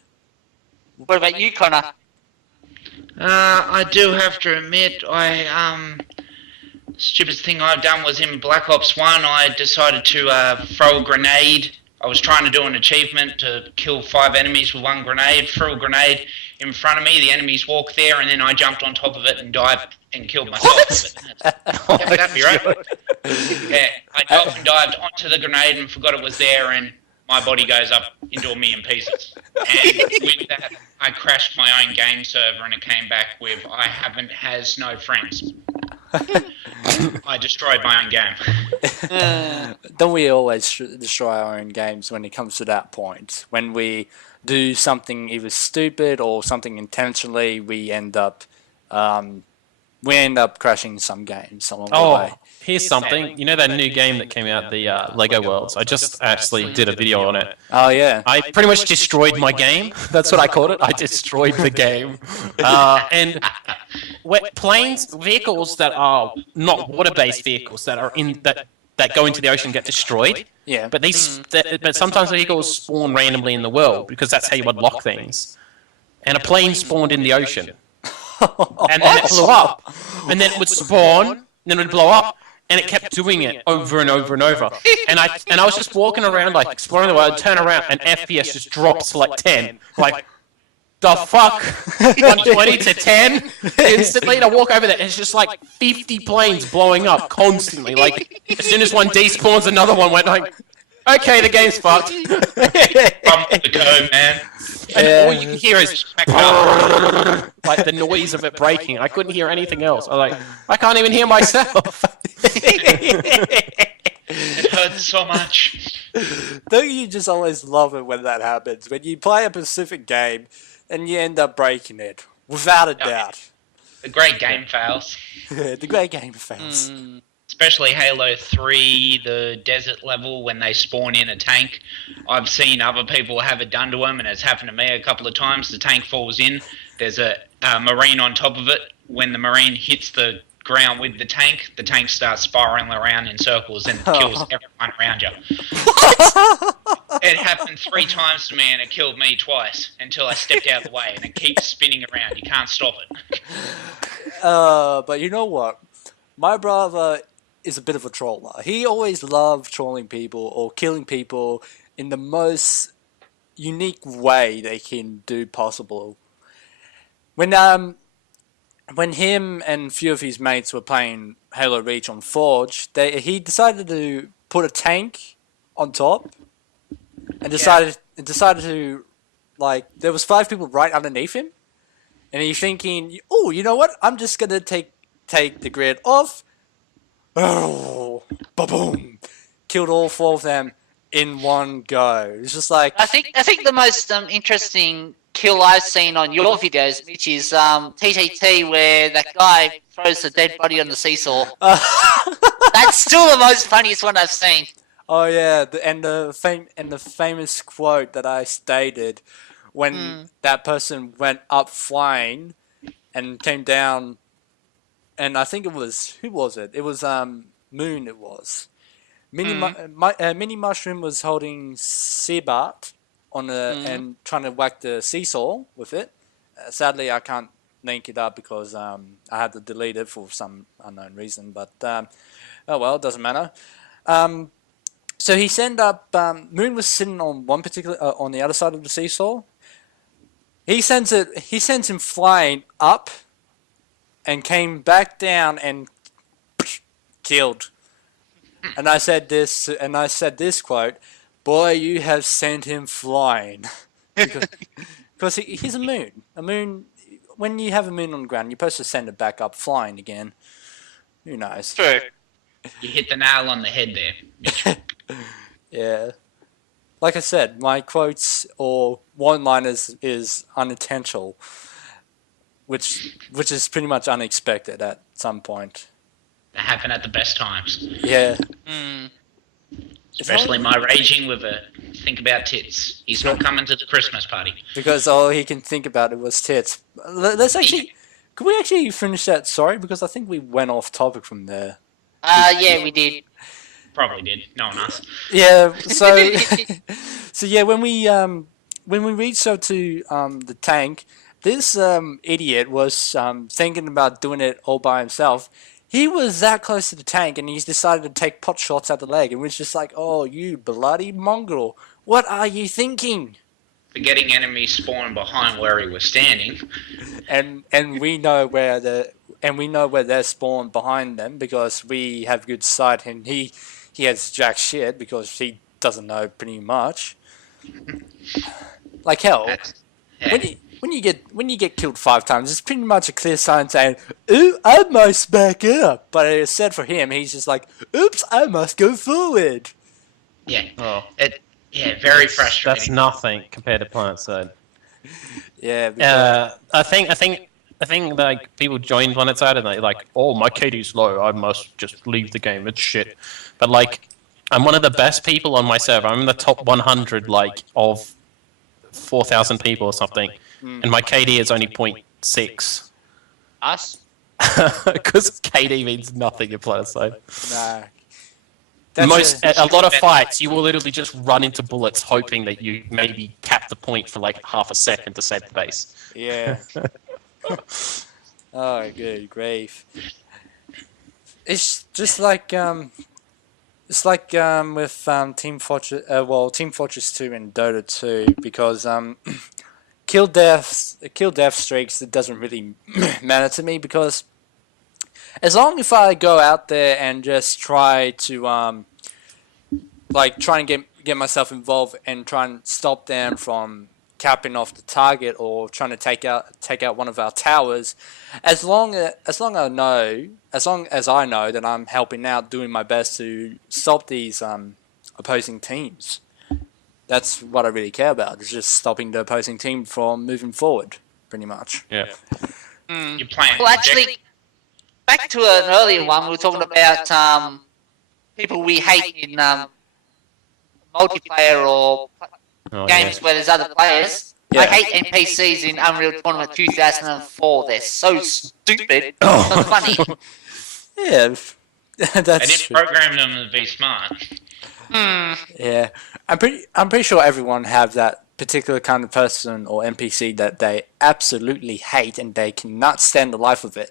What about you, Connor? I do have to admit, stupidest thing I've done was in Black Ops 1, I decided to throw a grenade. I was trying to do an achievement to kill 5 enemies with 1 grenade, threw a grenade in front of me, the enemies walked there, and then I jumped on top of it and dived and killed myself with it. Yeah, that'd be right. Yeah, I dropped and dived onto the grenade and forgot it was there, and my body goes up into a million pieces. And with that, I crashed my own game server, and it came back with, has no friends. I destroyed my own game. Don't we always destroy our own games when it comes to that point? When we do something either stupid or something intentionally, we end up we end up crashing some games along the way. Here's something. You know that new game that came out, the Lego Worlds? I just actually did a video on it. Oh, yeah. I pretty much destroyed my game. That's what I called it. I destroyed the game. And vehicles that are not water-based vehicles that are that go into the ocean get destroyed. Yeah. But but sometimes vehicles spawn randomly in the world because that's how you unlock things. And a plane spawned in the ocean. And then it blew up. And then it would spawn, and then it would blow up. And it kept doing it over and over and over. And I was just walking around, like, exploring the world, I'd turn around, and FPS just drops to, like, 10. Like, the fuck? 120 to 10? Instantly, and I walk over there, and it's just, like, 50 planes blowing up constantly. Like, as soon as one despawns, another one went, like, okay, the game's fucked. Pump the go, man. And all you can hear is like the noise of it breaking. I couldn't hear anything else. I was like, I can't even hear myself. It hurts so much. Don't you just always love it when that happens? When you play a Pacific game and you end up breaking it, without a doubt. The great game fails. The great game fails. Especially Halo 3, the desert level, when they spawn in a tank. I've seen other people have it done to them, and it's happened to me a couple of times. The tank falls in, there's a Marine on top of it. When the Marine hits the ground with the tank starts spiraling around in circles and kills everyone around you. It happened 3 times to me, and it killed me twice until I stepped out of the way, and it keeps spinning around. You can't stop it. But you know what? My brother is a bit of a troller. He always loved trolling people or killing people in the most unique way they can do possible. When him and a few of his mates were playing Halo Reach on Forge, he decided to put a tank on top and decided to, like, there was 5 people right underneath him, and he's thinking, oh, you know what? I'm just gonna take the grid off. Oh, ba-boom! Killed all 4 of them in one go. It's just like I think the most interesting kill I've seen on your videos, which is TTT, where that guy throws the dead body on the seesaw. That's still the most funniest one I've seen. Oh yeah, the famous quote that I stated when that person went up flying and came down. And I think it was, who was it? It was Moon. It was Mini Mushroom was holding Seabart on and trying to whack the seesaw with it. Sadly, I can't link it up because I had to delete it for some unknown reason. But oh well, it doesn't matter. So he sent up. Moon was sitting on one particular on the other side of the seesaw. He sends him flying up. And came back down and killed. And I said this quote, "Boy, you have sent him flying," because he's a moon. A moon. When you have a moon on the ground, you're supposed to send it back up flying again. Who knows? True. You hit the nail on the head there, Mitch. Yeah. Like I said, my quotes or one-liners is unintentional. Which is pretty much unexpected at some point. They happen at the best times. Yeah. Especially my raging with a think about tits. He's not coming to the Christmas party. Because all he can think about it was tits. Let's actually... Could we actually finish that story? Because I think we went off topic from there. Yeah, we did. Probably did. No one asked. Yeah, so... so yeah, when we reached out to the tank... This idiot was thinking about doing it all by himself. He was that close to the tank, and he's decided to take pot shots at the leg, and we're just like, "Oh, you bloody mongrel! What are you thinking?" Forgetting enemies spawned behind where he was standing, and we know where they're spawned behind them because we have good sight, and he has jack shit because he doesn't know pretty much. Like hell, When you get killed 5 times, it's pretty much a clear sign saying, "Ooh, I must back up." But it's said for him, he's just like, "Oops, I must go forward." Yeah. Oh. Very frustrating. That's nothing compared to PlanetSide. Yeah. I think I think like people join Planetside and they're like, oh, my KD's low, I must just leave the game. It's shit. But like, I'm one of the best people on my server. I'm in the top 100 like of 4,000 people or something, and my KD is only 0.6. Us? Because KD means nothing in Planetside. Nah. A lot of fights, you will literally just run into bullets, hoping that you maybe cap the point for like half a second to save the base. Yeah. Oh, good grief. It's just like with Team Fortress 2 and Dota 2, because kill death streaks, it doesn't really matter to me, because as long as I go out there and just try to try and get myself involved and try and stop them from capping off the target or trying to take out one of our towers, as long as I know that I'm helping out, doing my best to stop these opposing teams. That's what I really care about. It's just stopping the opposing team from moving forward, pretty much. Yeah. You're playing. Well, actually, back to an earlier one, we were talking about people we hate in multiplayer or games where there's other players. Yeah. I hate NPCs in Unreal Tournament 2004. They're so stupid. It's not funny. Yeah, They that's didn't true. program them to be smart. Yeah, I'm pretty sure everyone have that particular kind of person or NPC that they absolutely hate and they cannot stand the life of it.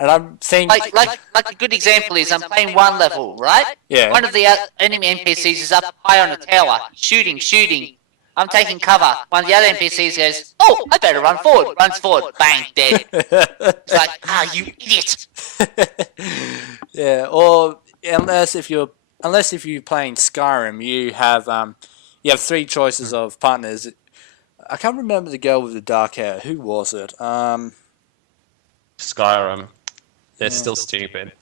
And I'm saying, Like a good example is I'm playing one level, right? Yeah. One of the enemy NPCs is up high on a tower, shooting. I'm taking cover. One of the other NPCs goes, "Oh, I better run forward." Runs forward, bang, dead. It's like, you idiot. yeah, or unless if you're playing Skyrim, you have three choices of partners. I can't remember the girl with the dark hair. Who was it? Skyrim. They're still stupid.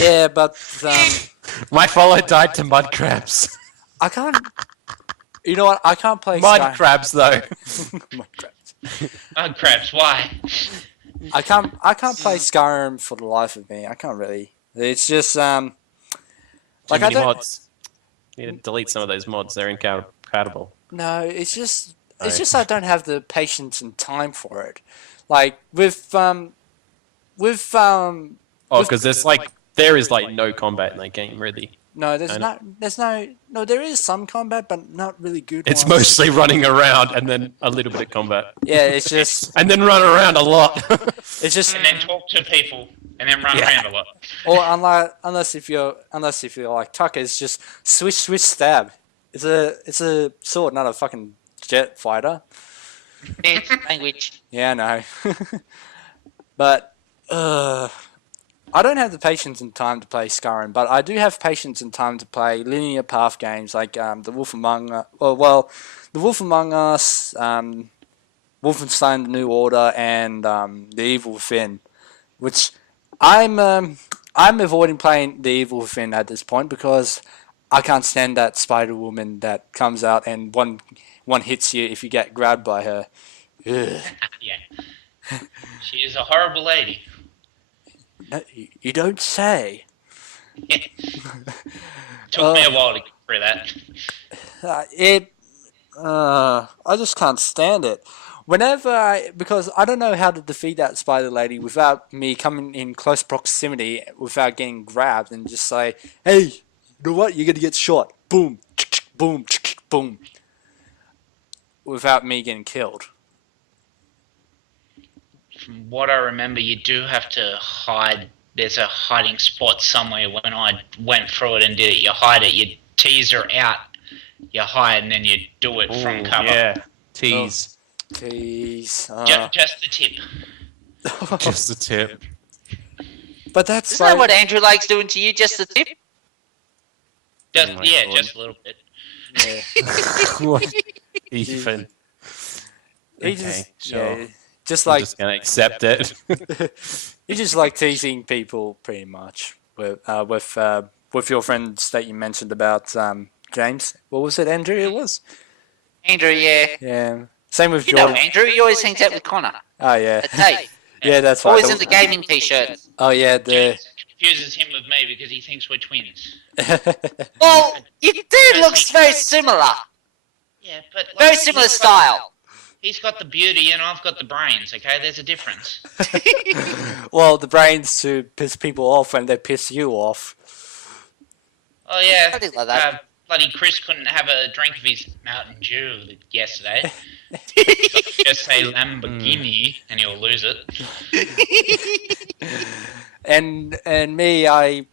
Yeah, but My follow died to mud crabs. I can't. You know what? I can't play Mud Skyrim. crabs, though. Mud crabs. Oh, craps, why? I can't play Skyrim for the life of me. I can't really. It's just Too like many I don't. mods. You need to delete some of those mods. They're incompatible. No, it's just I don't have the patience and time for it. Like with Oh, because there is no combat in that game, really. no, there is some combat, but not really good. It's ones. mostly running around and then a little bit of combat. Yeah, it's just And then run around a lot. it's just And then talk to people, and then run around a lot. or unless if you're like Tucker, it's just swish stab. It's a sword, not a fucking jet fighter. It's language. Yeah, I know. But I don't have the patience and time to play Skyrim, but I do have patience and time to play linear path games like The Wolf Among Us, The Wolf Among Us, Wolfenstein: The New Order, and The Evil Within, which I'm avoiding playing The Evil Within at this point because I can't stand that Spider Woman that comes out and one hits you if you get grabbed by her. Ugh. Yeah. She is a horrible lady. No, you don't say. Yeah. Took me a while to get through that. I just can't stand it. Because I don't know how to defeat that spider lady without me coming in close proximity, without getting grabbed and just say, "Hey, you know what? You're gonna get shot." Boom, boom, boom. Without me getting killed. From what I remember, you do have to hide. There's a hiding spot somewhere. When I went through it and did it, you hide it. You tease her out. You hide, and then you do it from cover. Yeah, tease. Jeez. Just the tip. Just the tip. But that's Isn't that what Andrew likes doing to you? Just the tip? Just, Oh my yeah, God. just a little bit. Yeah. Ethan. He Okay, just, sure. yeah, just I'm like just gonna accept it. you just like teasing people, pretty much. With your friends that you mentioned about James. What was it, Andrew? It was. Andrew, yeah. Yeah. Same with You know Jordan. Andrew, he always hangs out with Connor. Oh yeah. The tape. Yeah, that's right. Always in the gaming t-shirts. Oh yeah, the. James confuses him with me because he thinks we're twins. Well, you do look very similar. Yeah, but Very similar style. He's got the beauty and I've got the brains. Okay, there's a difference. Well, the brains to piss people off when they piss you off. Oh yeah, Something like that. bloody Chris couldn't have a drink of his Mountain Dew yesterday. Just say Lamborghini and he'll lose it. And me, I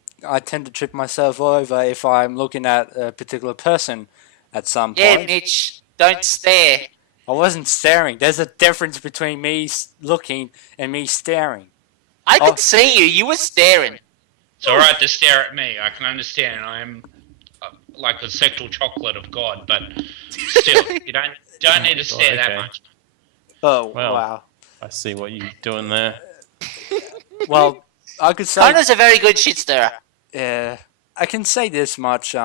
tend to trip myself over if I'm looking at a particular person at some point. Yeah, Mitch, don't stare. I wasn't staring. There's a difference between me looking and me staring. I could see you. You were staring. It's alright to stare at me. I can understand. I am like the sexual chocolate of God, but still, you don't need to stare that much. Oh, Well. wow. I see what you're doing there. Well, I could say... Kono's a very good shit stirrer. Yeah, I can say this much,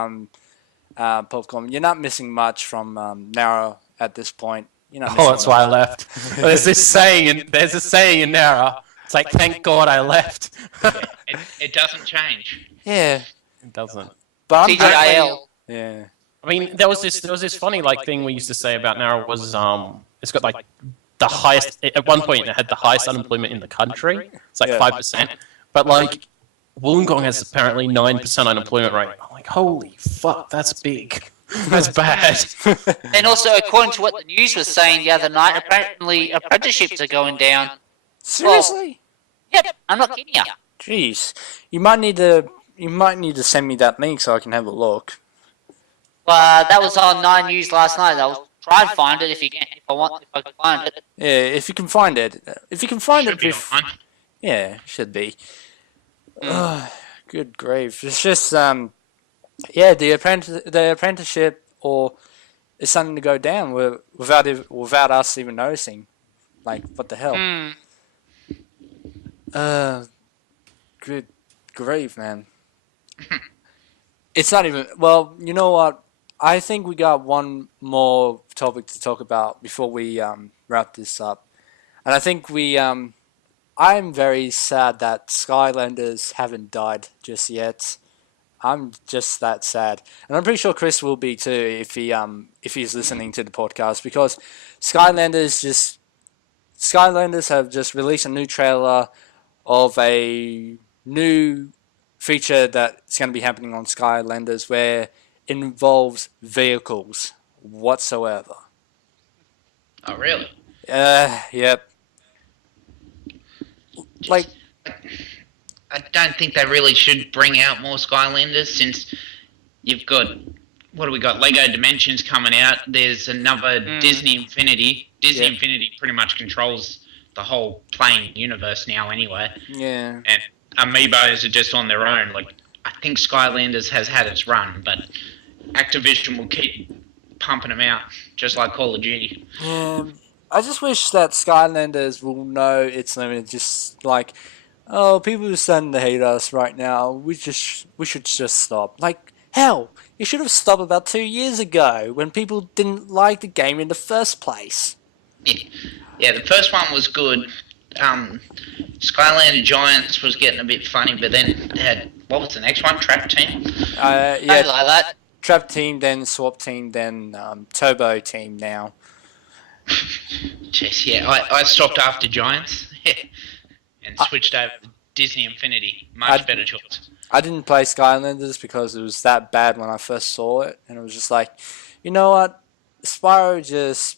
Popcorn. You're not missing much from Nara at this point. You're not missing That's why I left. There's a saying in Nara. It's like, thank God I left. It doesn't change. Yeah, It doesn't. but I'm TGIL. yeah. I mean, there was this funny thing we used to say about Nara was it's got like the highest at one point it had the highest unemployment in the country. It's like 5%, but like Wollongong has apparently 9% unemployment rate. I'm like, holy fuck, that's big. That's bad. And also, according to what the news was saying the other night, apparently apprenticeships are going down. Seriously? Yep, I'm not kidding you. Jeez, you might need to send me that link so I can have a look. That was on 9 News last night. I'll try and find it if I can find it. Yeah, if you can find it. If you can find Should it, be online. yeah, should be. Good grief! It's just yeah, the apprenticeship or is starting to go down without us even noticing. Like, what the hell? Good grief, man. It's not even... Well, you know what? I think we got one more topic to talk about before we wrap this up. And I think I'm very sad that Skylanders haven't died just yet. I'm just that sad. And I'm pretty sure Chris will be too if he's listening to the podcast, because Skylanders have just released a new trailer of a new feature that's going to be happening on Skylanders where it involves vehicles whatsoever. Oh, really? Yep. Like, I don't think they really should bring out more Skylanders, since you've got... What do we got? Lego Dimensions coming out. There's another Disney Infinity. Disney Infinity pretty much controls the whole playing universe now anyway. yeah. And Amiibos are just on their own. Like, I think Skylanders has had its run, but Activision will keep pumping them out, just like Call of Duty. I just wish that Skylanders will know its limit. Just like, oh, people are starting to hate us right now. We should just stop. Like, hell, you should have stopped about 2 years ago when people didn't like the game in the first place. Yeah, the first one was good. Skylander Giants was getting a bit funny, but then they had... What was the next one? Trap Team? Yeah, Something like that. Trap Team, then Swap Team, then Turbo Team now. Jeez, yeah, I stopped after Giants and switched over to Disney Infinity. Much better choice. I didn't play Skylanders because it was that bad when I first saw it, and it was just like, you know what, Spyro just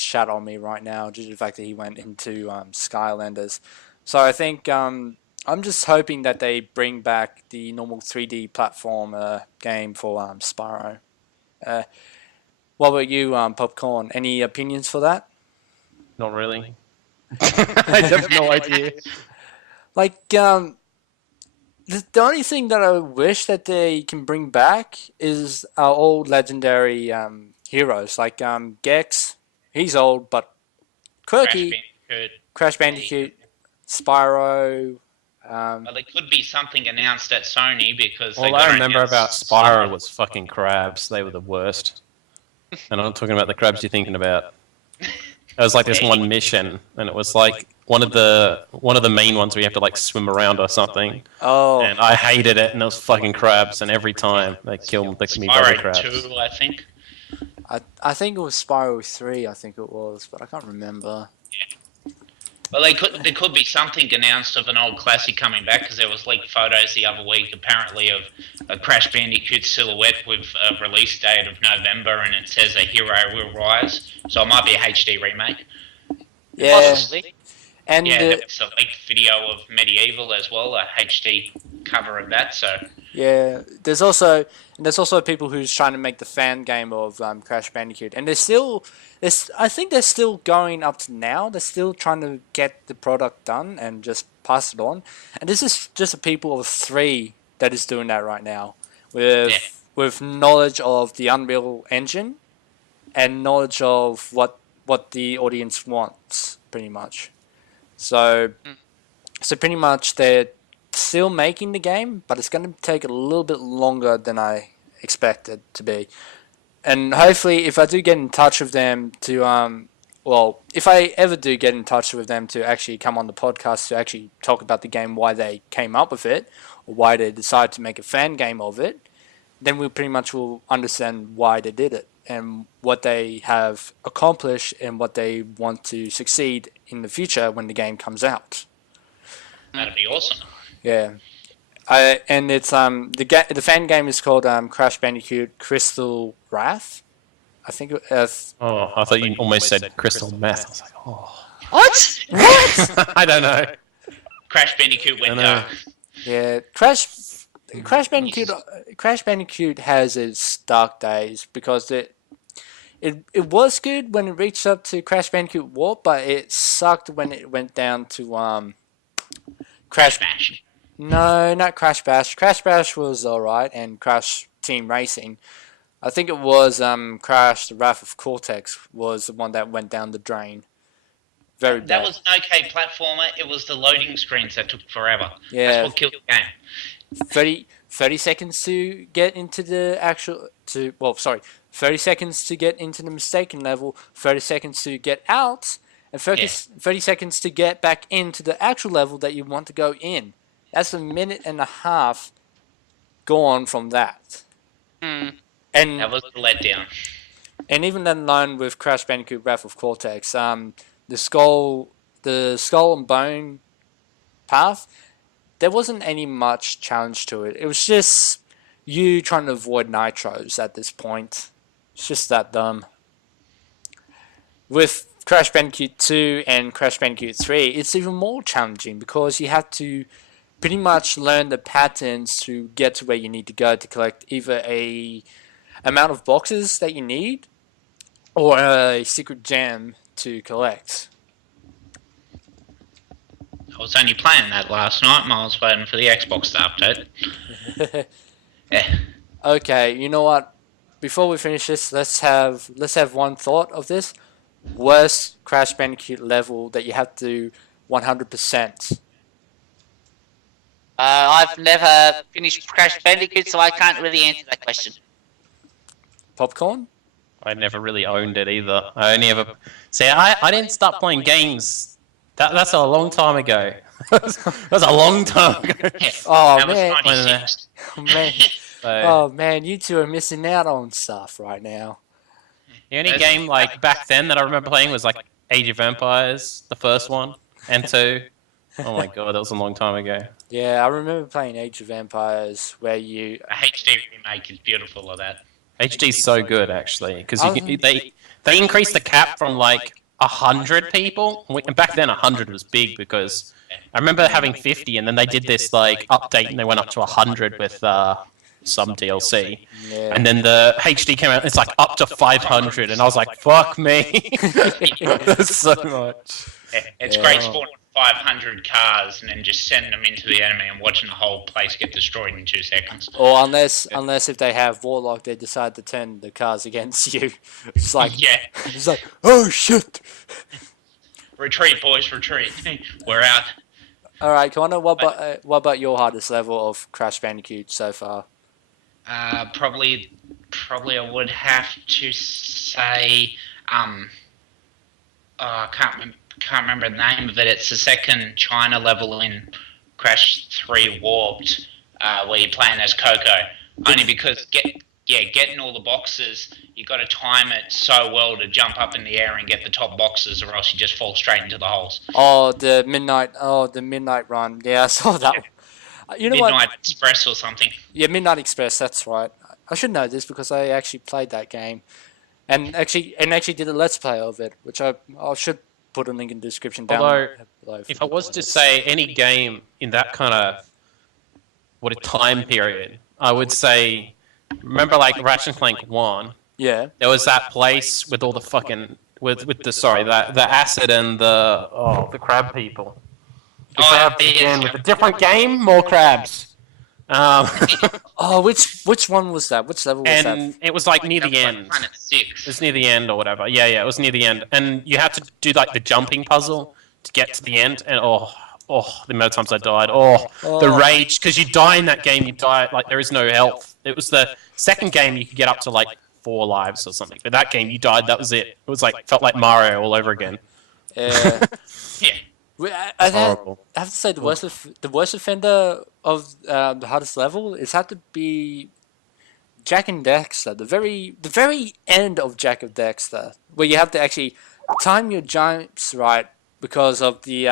shat on me right now due to the fact that he went into Skylanders. So I think I'm just hoping that they bring back the normal 3D platform game for Spyro. What about you, Popcorn? Any opinions for that? Not really. I have no idea. Like, the only thing that I wish that they can bring back is our old legendary heroes, like Gex. He's old, but quirky. Crash Bandicoot, Spyro. Well, there could be something announced at Sony because... All I remember about Spyro was fucking crabs. They were the worst. And I'm not talking about the crabs you're thinking about. It was like this one mission, and it was like one of the main ones where you have to like swim around or something. Oh, And I hated it, and it was fucking crabs, and every time they kill me by the Spyro crabs. 2, I think. I think it was Spyro 3. I think it was, but I can't remember. Well, there could be something announced of an old classic coming back, because there was leaked photos the other week, apparently, of a Crash Bandicoot silhouette with a release date of November, and it says a hero will rise. So it might be a HD remake. Yeah, Possibly. and Yeah, there was a leaked video of Medieval as well, a HD cover of that. So yeah, there's also people who's trying to make the fan game of Crash Bandicoot, and I think they're still going up to now. They're still trying to get the product done and just pass it on. And this is just a people of 3 that is doing that right now, with knowledge of the Unreal Engine and knowledge of what the audience wants, pretty much. So pretty much they're still making the game, but it's going to take a little bit longer than I expected to be. And hopefully, if I do get in touch with them to if I ever do get in touch with them to actually come on the podcast to actually talk about the game, why they came up with it, or why they decided to make a fan game of it, then we pretty much will understand why they did it and what they have accomplished and what they want to succeed in the future when the game comes out. that'd be awesome. Yeah. And it's the fan game is called Crash Bandicoot Crystal Wrath. I think Oh, I thought you almost said crystal meth. I was like, oh. What? What? I don't know. Crash Bandicoot went dark. yeah, Crash Bandicoot has its dark days because it was good when it reached up to Crash Bandicoot Warp, but it sucked when it went down to Crash Bash. No, not Crash Bash. Crash Bash was alright, and Crash Team Racing. I think it was Crash the Wrath of Cortex was the one that went down the drain. Very bad. That was an okay platformer. It was the loading screens that took forever. Yeah. That's what killed the game. 30 seconds to get into the 30 seconds to get into the mistaken level, 30 seconds to get out, and 30 seconds to get back into the actual level that you want to go in. That's a minute and a half gone from that. And That was the letdown. And even then alone with Crash Bandicoot Wrath of Cortex, the skull and bone path, there wasn't any much challenge to it. It was just you trying to avoid nitros at this point. It's just that dumb. With Crash Bandicoot 2 and Crash Bandicoot 3, it's even more challenging because you have to pretty much learn the patterns to get to where you need to go to collect either a amount of boxes that you need or a secret gem to collect. I was only playing that last night, and I was waiting for the Xbox to update. Yeah. Okay, you know what? Before we finish this, let's have one thought of this. Worst Crash Bandicoot level that you have to 100%. I've never finished Crash Bandicoot, so I can't really answer that question. Popcorn? I never really owned it either. I only ever... See, I didn't start playing games. That's a long time ago. That's a long time ago. Oh, That was man. 96. Man. So, Oh man, you two are missing out on stuff right now. the only game like back then that I remember playing was like Age of Empires, the first one, and 2. Oh my god, that was a long time ago. Yeah, I remember playing Age of Empires where you... A HD remake is beautiful of that. HD's so good actually because they increased the cap from like 100 people. And back then 100 was big because I remember having 50 and then they did this like update and they went up to 100 with some DLC. Yeah. And then the HD came out and it's like up to 500 and I was like, fuck me. That's so much. Yeah, it's great spawning 500 cars and then just sending them into the enemy and watching the whole place get destroyed in 2 seconds. Or unless if they have Warlock, they decide to turn the cars against you. It's like, it's like, oh shit. Retreat, boys, retreat. We're out. All right, Connor, what about your hardest level of Crash Bandicoot so far? Probably I would have to say, Can't remember the name of it. It's the second China level in Crash 3 Warped, where you're playing as Coco. Only because getting all the boxes, you got to time it so well to jump up in the air and get the top boxes, or else you just fall straight into the holes. Oh, the midnight run. Yeah, I saw that. You know Midnight what? Express or something. Yeah, Midnight Express. That's right. I should know this because I actually played that game, and actually did a let's play of it, which I should put a link in the description down Although, below. if I was to say any game in that kind of time period, I would say, remember like Ratchet and Clank 1? Yeah. There was that place with all the fucking with the acid and the crab people. The crabs again with a different game, more crabs. Oh, which one was that? Which level was that? And it was like near the end. Planet 6. It was near the end or whatever. Yeah, it was near the end, and you had to do like the jumping puzzle to get to the end. And the amount of times I died. The rage, because you die in that game, you die like there is no health. It was the second game you could get up to like 4 lives or something, but that game you died. That was it. It was like felt like Mario all over again. Yeah. Yeah. I have to say the worst offender of the hardest level is had to be Jack and Dexter. The very end of Jack and Dexter, where you have to actually time your jumps right because of the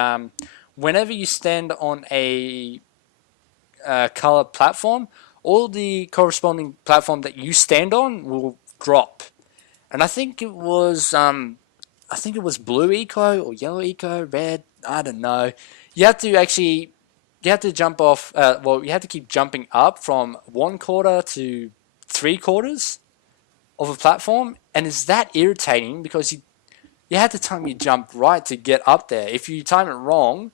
whenever you stand on a color platform, all the corresponding platform that you stand on will drop. And I think it was blue eco or yellow eco, red. I don't know. You have to jump off. You have to keep jumping up from 1/4 to 3/4 of a platform, and it's that irritating because you have to time your jump right to get up there. If you time it wrong,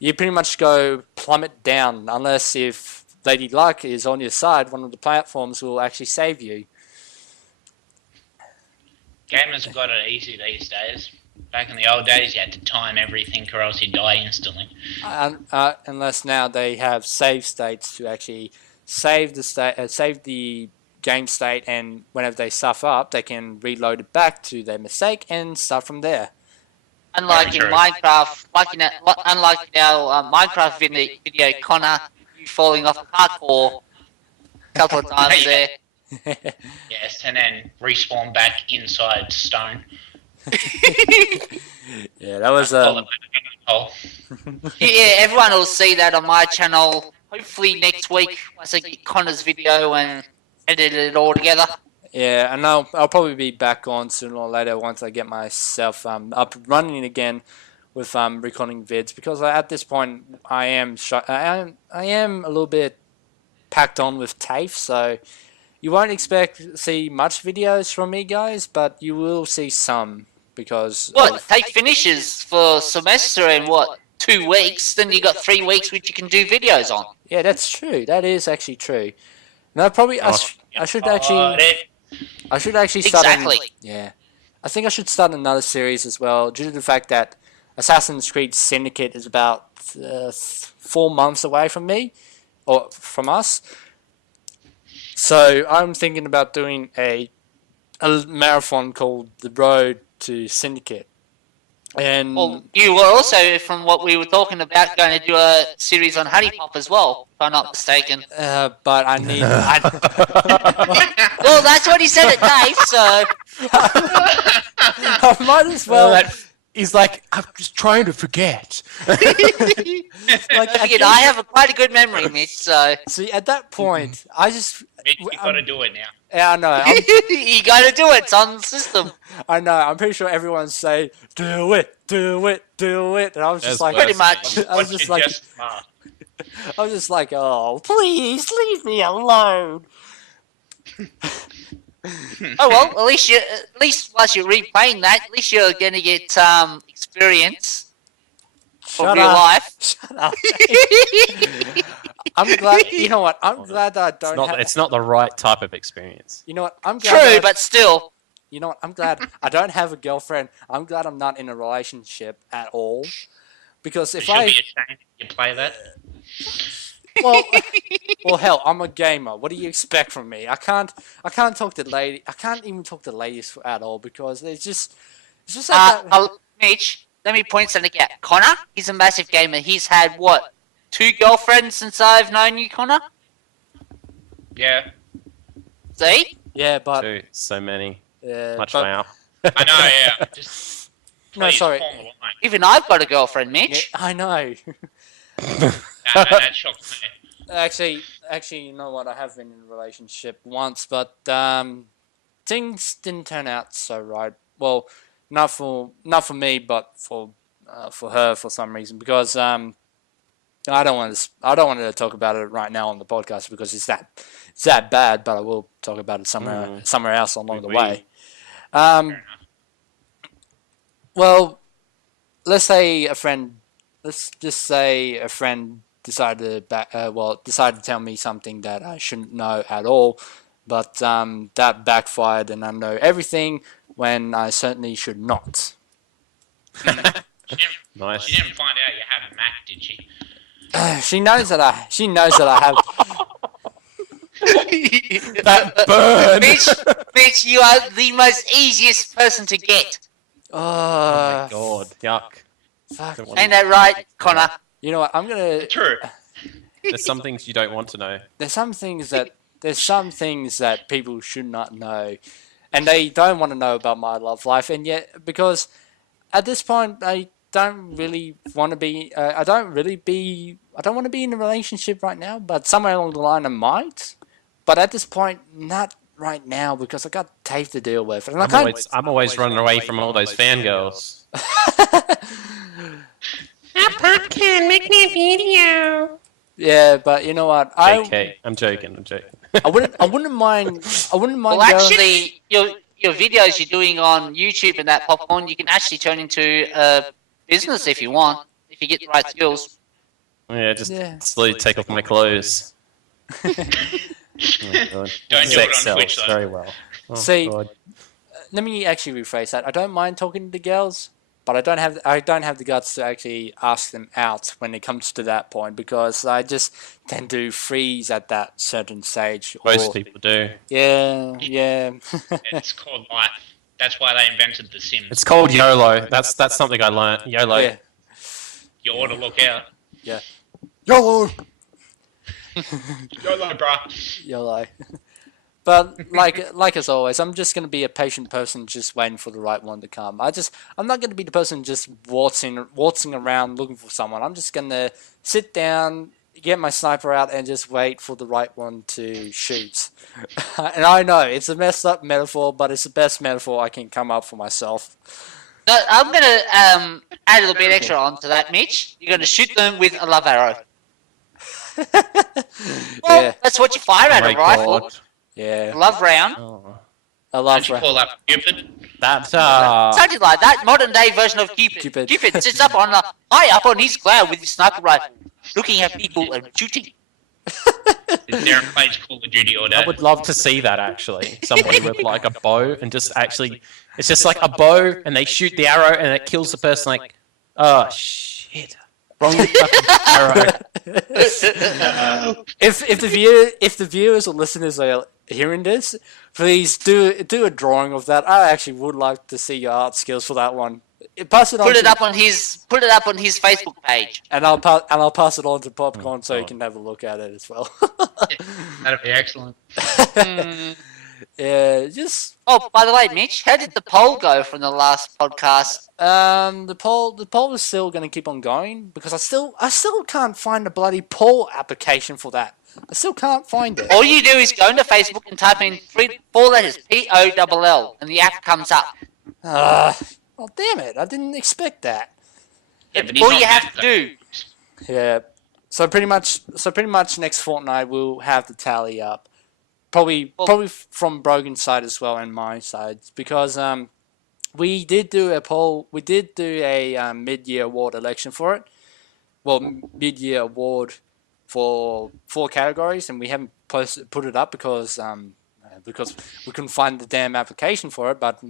you pretty much go plummet down. Unless if Lady Luck is on your side, one of the platforms will actually save you. Gamers have got it easy these days. Back in the old days, you had to time everything or else you'd die instantly. Unless now they have save states to actually save the game state, and whenever they stuff up, they can reload it back to their mistake and start from there. Unlike in Minecraft, unlike in our Minecraft video, Connor, you falling off a parkour a couple of times there. Yes, and then respawn back inside stone. Yeah, that was Yeah, everyone will see that on my channel. Hopefully next week once I get Connor's video and edit it all together. Yeah, and I'll probably be back on sooner or later once I get myself up running again with recording vids, because at this point I am a little bit packed on with TAFE, so you won't see much videos from me, guys, but you will see some because TAFE finishes for semester in 2 weeks, then you got 3 weeks which you can do videos on. Yeah, that's true. That is actually true. No, probably I should actually start. Exactly. I think I should start another series as well, due to the fact that Assassin's Creed Syndicate is about 4 months away from me, or from us. So I'm thinking about doing a marathon called The Road to Syndicate. And well, you were also, from what we were talking about, going to do a series on Honey Pop as well, if I'm not mistaken. But I need. Well, that's what he said at Dave, so. I might as well. He's like, I'm just trying to forget. I have quite a good memory, Mitch, so. See, at that point, I just. Mitch, you got to do it now. Yeah, I know. You got to do it. It's on the system. I know. I'm pretty sure everyone's saying, "Do it, do it, do it," and I was just like, pretty much. I was just like, "Oh, please leave me alone." Oh well, at least whilst you're replaying that, at least you're gonna get experience for real life. Shut up. I'm glad. You know what? I'm glad that I don't. It's not the right type of experience. You know what? I'm glad. True, but still. You know what? I'm glad I don't have a girlfriend. I'm glad I'm not in a relationship at all, because if I. You should be ashamed if you play that. Well, hell, I'm a gamer. What do you expect from me? I can't talk to ladies. I can't even talk to ladies at all, because it's just like that. Mitch, let me point something out. Connor, he's a massive gamer. He's had, what, 2 girlfriends since I've known you, Connor? Yeah. See? Yeah, but Too, so many. Much but, wow. I know, yeah. Just no, please sorry. form a line. Even I've got a girlfriend, Yeah, Mitch. I know. That shocks me. Actually, you know what? I have been in a relationship once, but things didn't turn out so right. Well, not for me, but for her for some reason. Because I don't want to talk about it right now on the podcast because it's that bad. But I will talk about it somewhere else along the way. Fair enough. Well, let's just say a friend decided to tell me something that I shouldn't know at all, but that backfired, and I know everything when I certainly should not. Nice. She didn't find out you have a Mac, did she? She knows that I have. That burn! Mitch, you are the most easiest person to get. Oh my god, yuck. Fuck. Ain't that right, Connor? You know what? I'm gonna. True. There's some things you don't want to know. There's some things that people should not know, and they don't want to know about my love life, and yet because at this point I don't really want to be. I don't want to be in a relationship right now, but somewhere along the line I might. But at this point, not right now because I got TAFE to deal with, and I'm always running away from all those fangirls. Pumpkin, make me a video. Yeah, but you know what? JK. I'm joking. I wouldn't mind. Well, going. actually, your videos you're doing on YouTube and that popcorn, you can actually turn into a business if you want, if you get the right skills. Yeah, just slowly take off my clothes. Oh my god. Don't do Sex it on Twitch, sells though. very well. Oh, See, god. let me actually rephrase that. I don't mind talking to girls, but I don't have the guts to actually ask them out when it comes to that point because I just tend to freeze at that certain stage. Most people do. Yeah. It's called life. That's why they invented The Sims. It's called YOLO. That's something I learned. YOLO. Yeah. You ought to look out. Yeah. YOLO. YOLO, bruh. YOLO. But like as always, I'm just gonna be a patient person, just waiting for the right one to come. I'm not gonna be the person just waltzing around looking for someone. I'm just gonna sit down, get my sniper out, and just wait for the right one to shoot. And I know it's a messed up metaphor, but it's the best metaphor I can come up for myself. No, I'm going to add a little bit extra onto that, Mitch. You're going to shoot them with a love arrow. Well, Yeah. that's what you fire at a rifle. Yeah, A love round. Oh. I love Don't you call that Cupid? That, Something like that. Modern day version of Cupid. Cupid. Sits up high up on his cloud with his sniper rifle, looking at people and shooting. Darren plays Call of Duty all day. I would love to see that actually. Somebody with like a bow and just actually, it's just like a bow and they shoot the arrow and it kills the person. Like, oh shit, wrong fucking arrow. If the viewers or listeners are hearing this, please do a drawing of that. I actually would like to see your art skills for that one. Pass it on. Put it up on his Facebook page. and I'll pass it on to Popcorn so you can have a look at it as well. That'd be excellent. Yeah, just Oh, by the way, Mitch, how did the poll go from the last podcast? the poll is still going to keep on going because I still can't find a bloody poll application for that. I still can't find it. All you do is go into Facebook and type in 4 letters, POLL, and the app comes up. Oh damn it! I didn't expect that. Yeah, but he's All not you mad, have to though. do. Yeah. So pretty much next fortnight we'll have the tally up. Probably from Brogan's side as well and my side because we did do a poll. We did do a mid-year award election for it. Well, mid-year award for 4 categories, and we haven't put it up because we couldn't find the damn application for it. But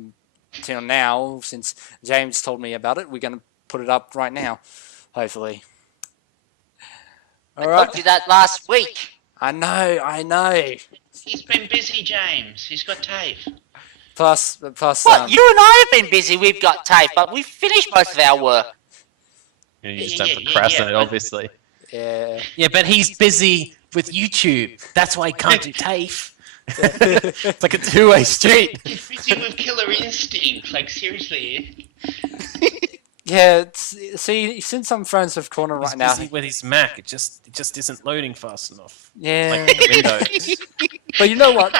till now, since James told me about it, we're gonna put it up right now, hopefully. I told you that last week. I know. He's been busy, James. He's got TAFE. Plus, What? You and I have been busy. We've got tape, but we've finished most of our work. You just don't procrastinate, obviously. yeah. Yeah, but he's busy with YouTube. That's why he can't do TAFE. It's like a two-way street. He's busy with Killer Instinct. Like, seriously. Yeah, see, since I'm friends with Corner right He's now, busy with his Mac. It just isn't loading fast enough. yeah. Like Windows. But you know what?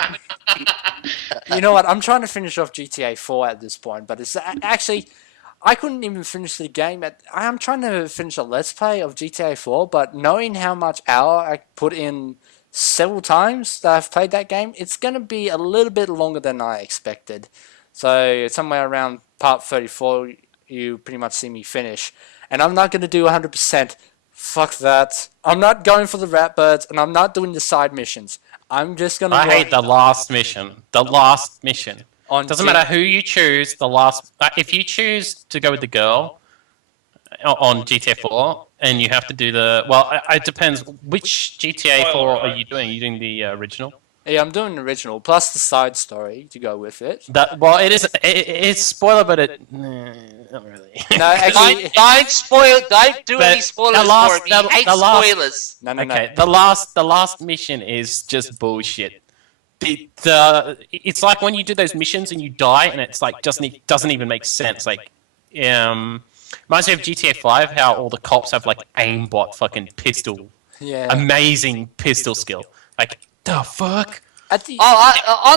I'm trying to finish off GTA 4 at this point, but it's actually I couldn't even finish the game. I'm trying to finish a Let's Play of GTA 4, but knowing how much hour I put in several times that I've played that game, it's going to be a little bit longer than I expected. So somewhere around part 34, you pretty much see me finish. And I'm not going to do 100%. Fuck that. I'm not going for the Ratbirds, and I'm not doing the side missions. I'm just going to... I hate the last mission. The last mission. Doesn't matter who you choose, the last... if you choose to go with the girl on GTA 4, and you have to do the... Well, it depends. Which GTA 4 are you doing? Are you doing the original? Yeah, I'm doing the original, plus the side story to go with it. Well, it's spoiler, but not really. No, actually... Don't spoil... Don't do any spoilers for him. He hates spoilers. No. Okay, the last mission is just bullshit. It's like when you do those missions and you die, and it's like doesn't even make sense. Like, reminds me of GTA 5, how all the cops have like aimbot fucking pistol, amazing pistol skill. Like, the fuck. On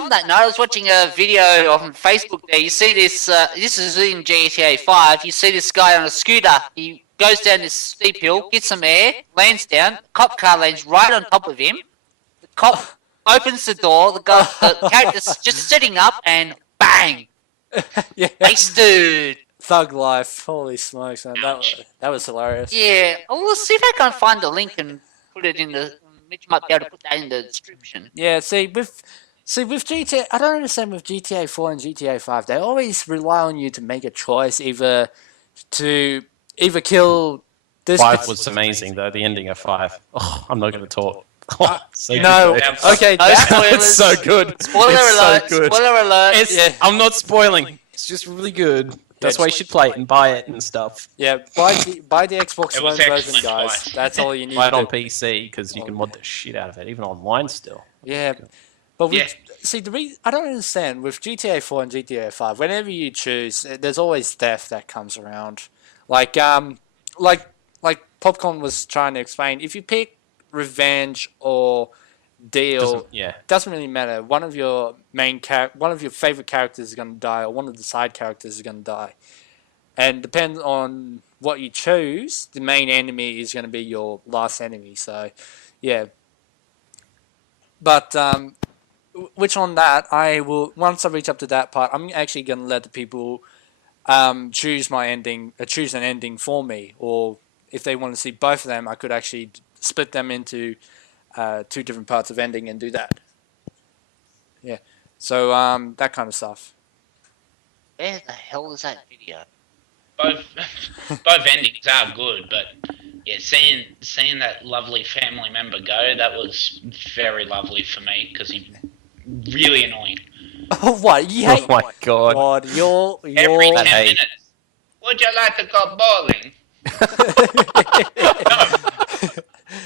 that note, I was watching a video on Facebook there. You see this, this is in GTA 5, you see this guy on a scooter. He goes down this steep hill, gets some air, lands down, cop car lands right on top of him. The cop opens the door, the character's just sitting up, and bang! Yeah. Ace dude! Thug life. Holy smokes, man. That was hilarious. Yeah, let's see if I can find the link and put it in the... Mitch might be able to put that in the description. Yeah, see with GTA, I don't understand with GTA 4 and GTA 5. They always rely on you to make a choice, either kill this. 5 was amazing though. The ending of 5. Oh, I'm not going to talk. So no, good. okay, no spoilers. It's so good. Spoiler it's alert! So good. Spoiler alert! I'm not spoiling. It's just really good. That's why you should play it and buy it and stuff. Yeah, buy the Xbox One version, guys. twice. That's all you need. Buy it to on do. PC because you can mod the shit out of it, even online still. Yeah, but see I don't understand with GTA 4 and GTA 5. Whenever you choose, there's always theft that comes around. Like Popcorn was trying to explain. If you pick revenge or deal, doesn't really matter. One of your favorite characters is going to die, or one of the side characters is going to die, and depends on what you choose, the main enemy is going to be your last enemy. So yeah, but which on that, I will, once I reach up to that part, I'm actually going to let the people choose my ending, choose an ending for me, or if they want to see both of them, I could actually split them into 2 different parts of ending and do that. Yeah. So that kind of stuff. Where the hell is that video? Both endings are good, but yeah, seeing that lovely family member go, that was very lovely for me because he's really annoying. Oh, what? You hate? Oh my god! You're Every 10 minutes. Would you like to go bowling? No.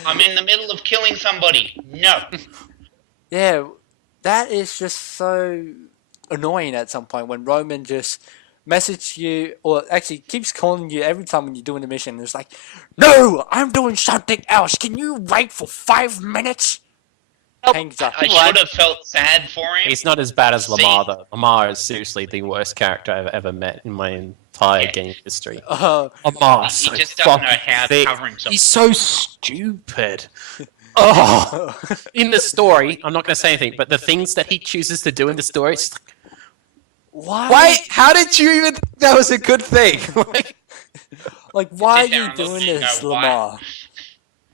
I'm in the middle of killing somebody. No. Yeah, that is just so annoying at some point when Roman just messages you, or actually keeps calling you every time when you're doing a mission. It's like, no, I'm doing something else. Can you wait for 5 minutes? Hangs up. I should have felt sad for him. He's not as bad as Lamar though. Lamar is seriously the worst character I've ever met in my entire game history. Lamar, He so just doesn't know fucking how to thick. cover himself. He's so stupid. Oh, in the story, I'm not going to say anything, but the things that he chooses to do in the story, it's like, why? How did you even think that was a good thing? Like, why are Sit down you and doing look, you this, know why?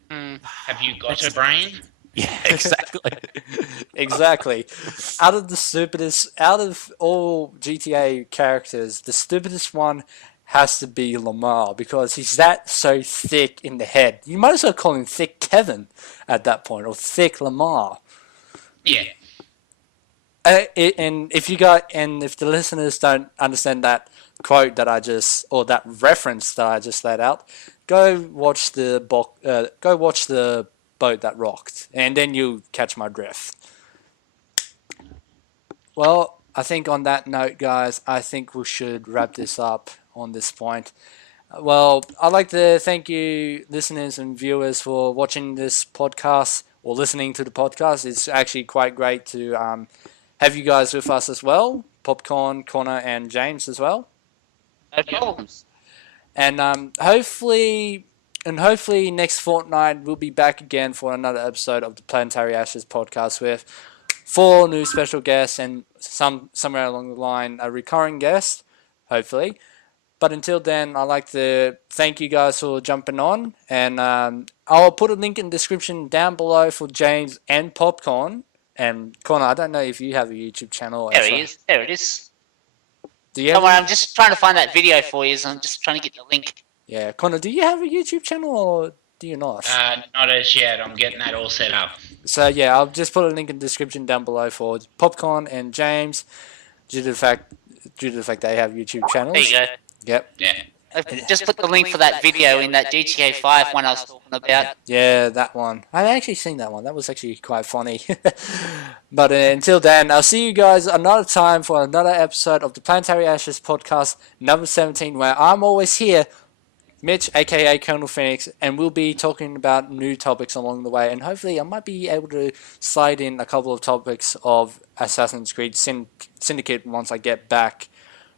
Lamar? Have you got a brain? Yeah, exactly. Exactly. Out of all GTA characters, the stupidest one has to be Lamar because he's so thick in the head. You might as well call him Thick Kevin at that point, or Thick Lamar. Yeah. And if the listeners don't understand that quote that I just, or that reference that I just let out, go watch the boat that rocked, and then you'll catch my drift. Well, I think on that note, guys, I think we should wrap this up on this point. Well, I'd like to thank you, listeners and viewers, for watching this podcast or listening to the podcast. It's actually quite great to have you guys with us as well, Popcorn, Connor, and James as well. No problems. And hopefully next fortnight we'll be back again for another episode of the Planetaryashes podcast with 4 new special guests and somewhere along the line a recurring guest, hopefully. But until then, I'd like to thank you guys for jumping on, and I'll put a link in the description down below for James and Popcorn. And Connor, I don't know if you have a YouTube channel. There he is. There it is. Do you Don't worry, I'm just trying to find that video for you, so I'm just trying to get the link. Yeah, Connor, do you have a YouTube channel or do you not? Not as yet. I'm getting that all set up. So yeah, I'll just put a link in the description down below for Popcorn and James, due to the fact they have YouTube channels. There you go. Yep. Yeah. I've just put the link for that video in that GTA 5 one I was talking about. Yeah, that one. I've actually seen that one. That was actually quite funny. But until then, I'll see you guys another time for another episode of the Planetary Ashes podcast, number 17, where I'm always here, Mitch, a.k.a. Colonel Phoenix, and we'll be talking about new topics along the way. And hopefully I might be able to slide in a couple of topics of Assassin's Creed Syndicate once I get back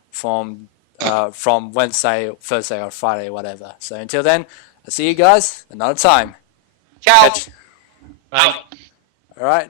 from Wednesday, Thursday, or Friday, or whatever. So until then, I'll see you guys another time. Ciao. Bye. All right.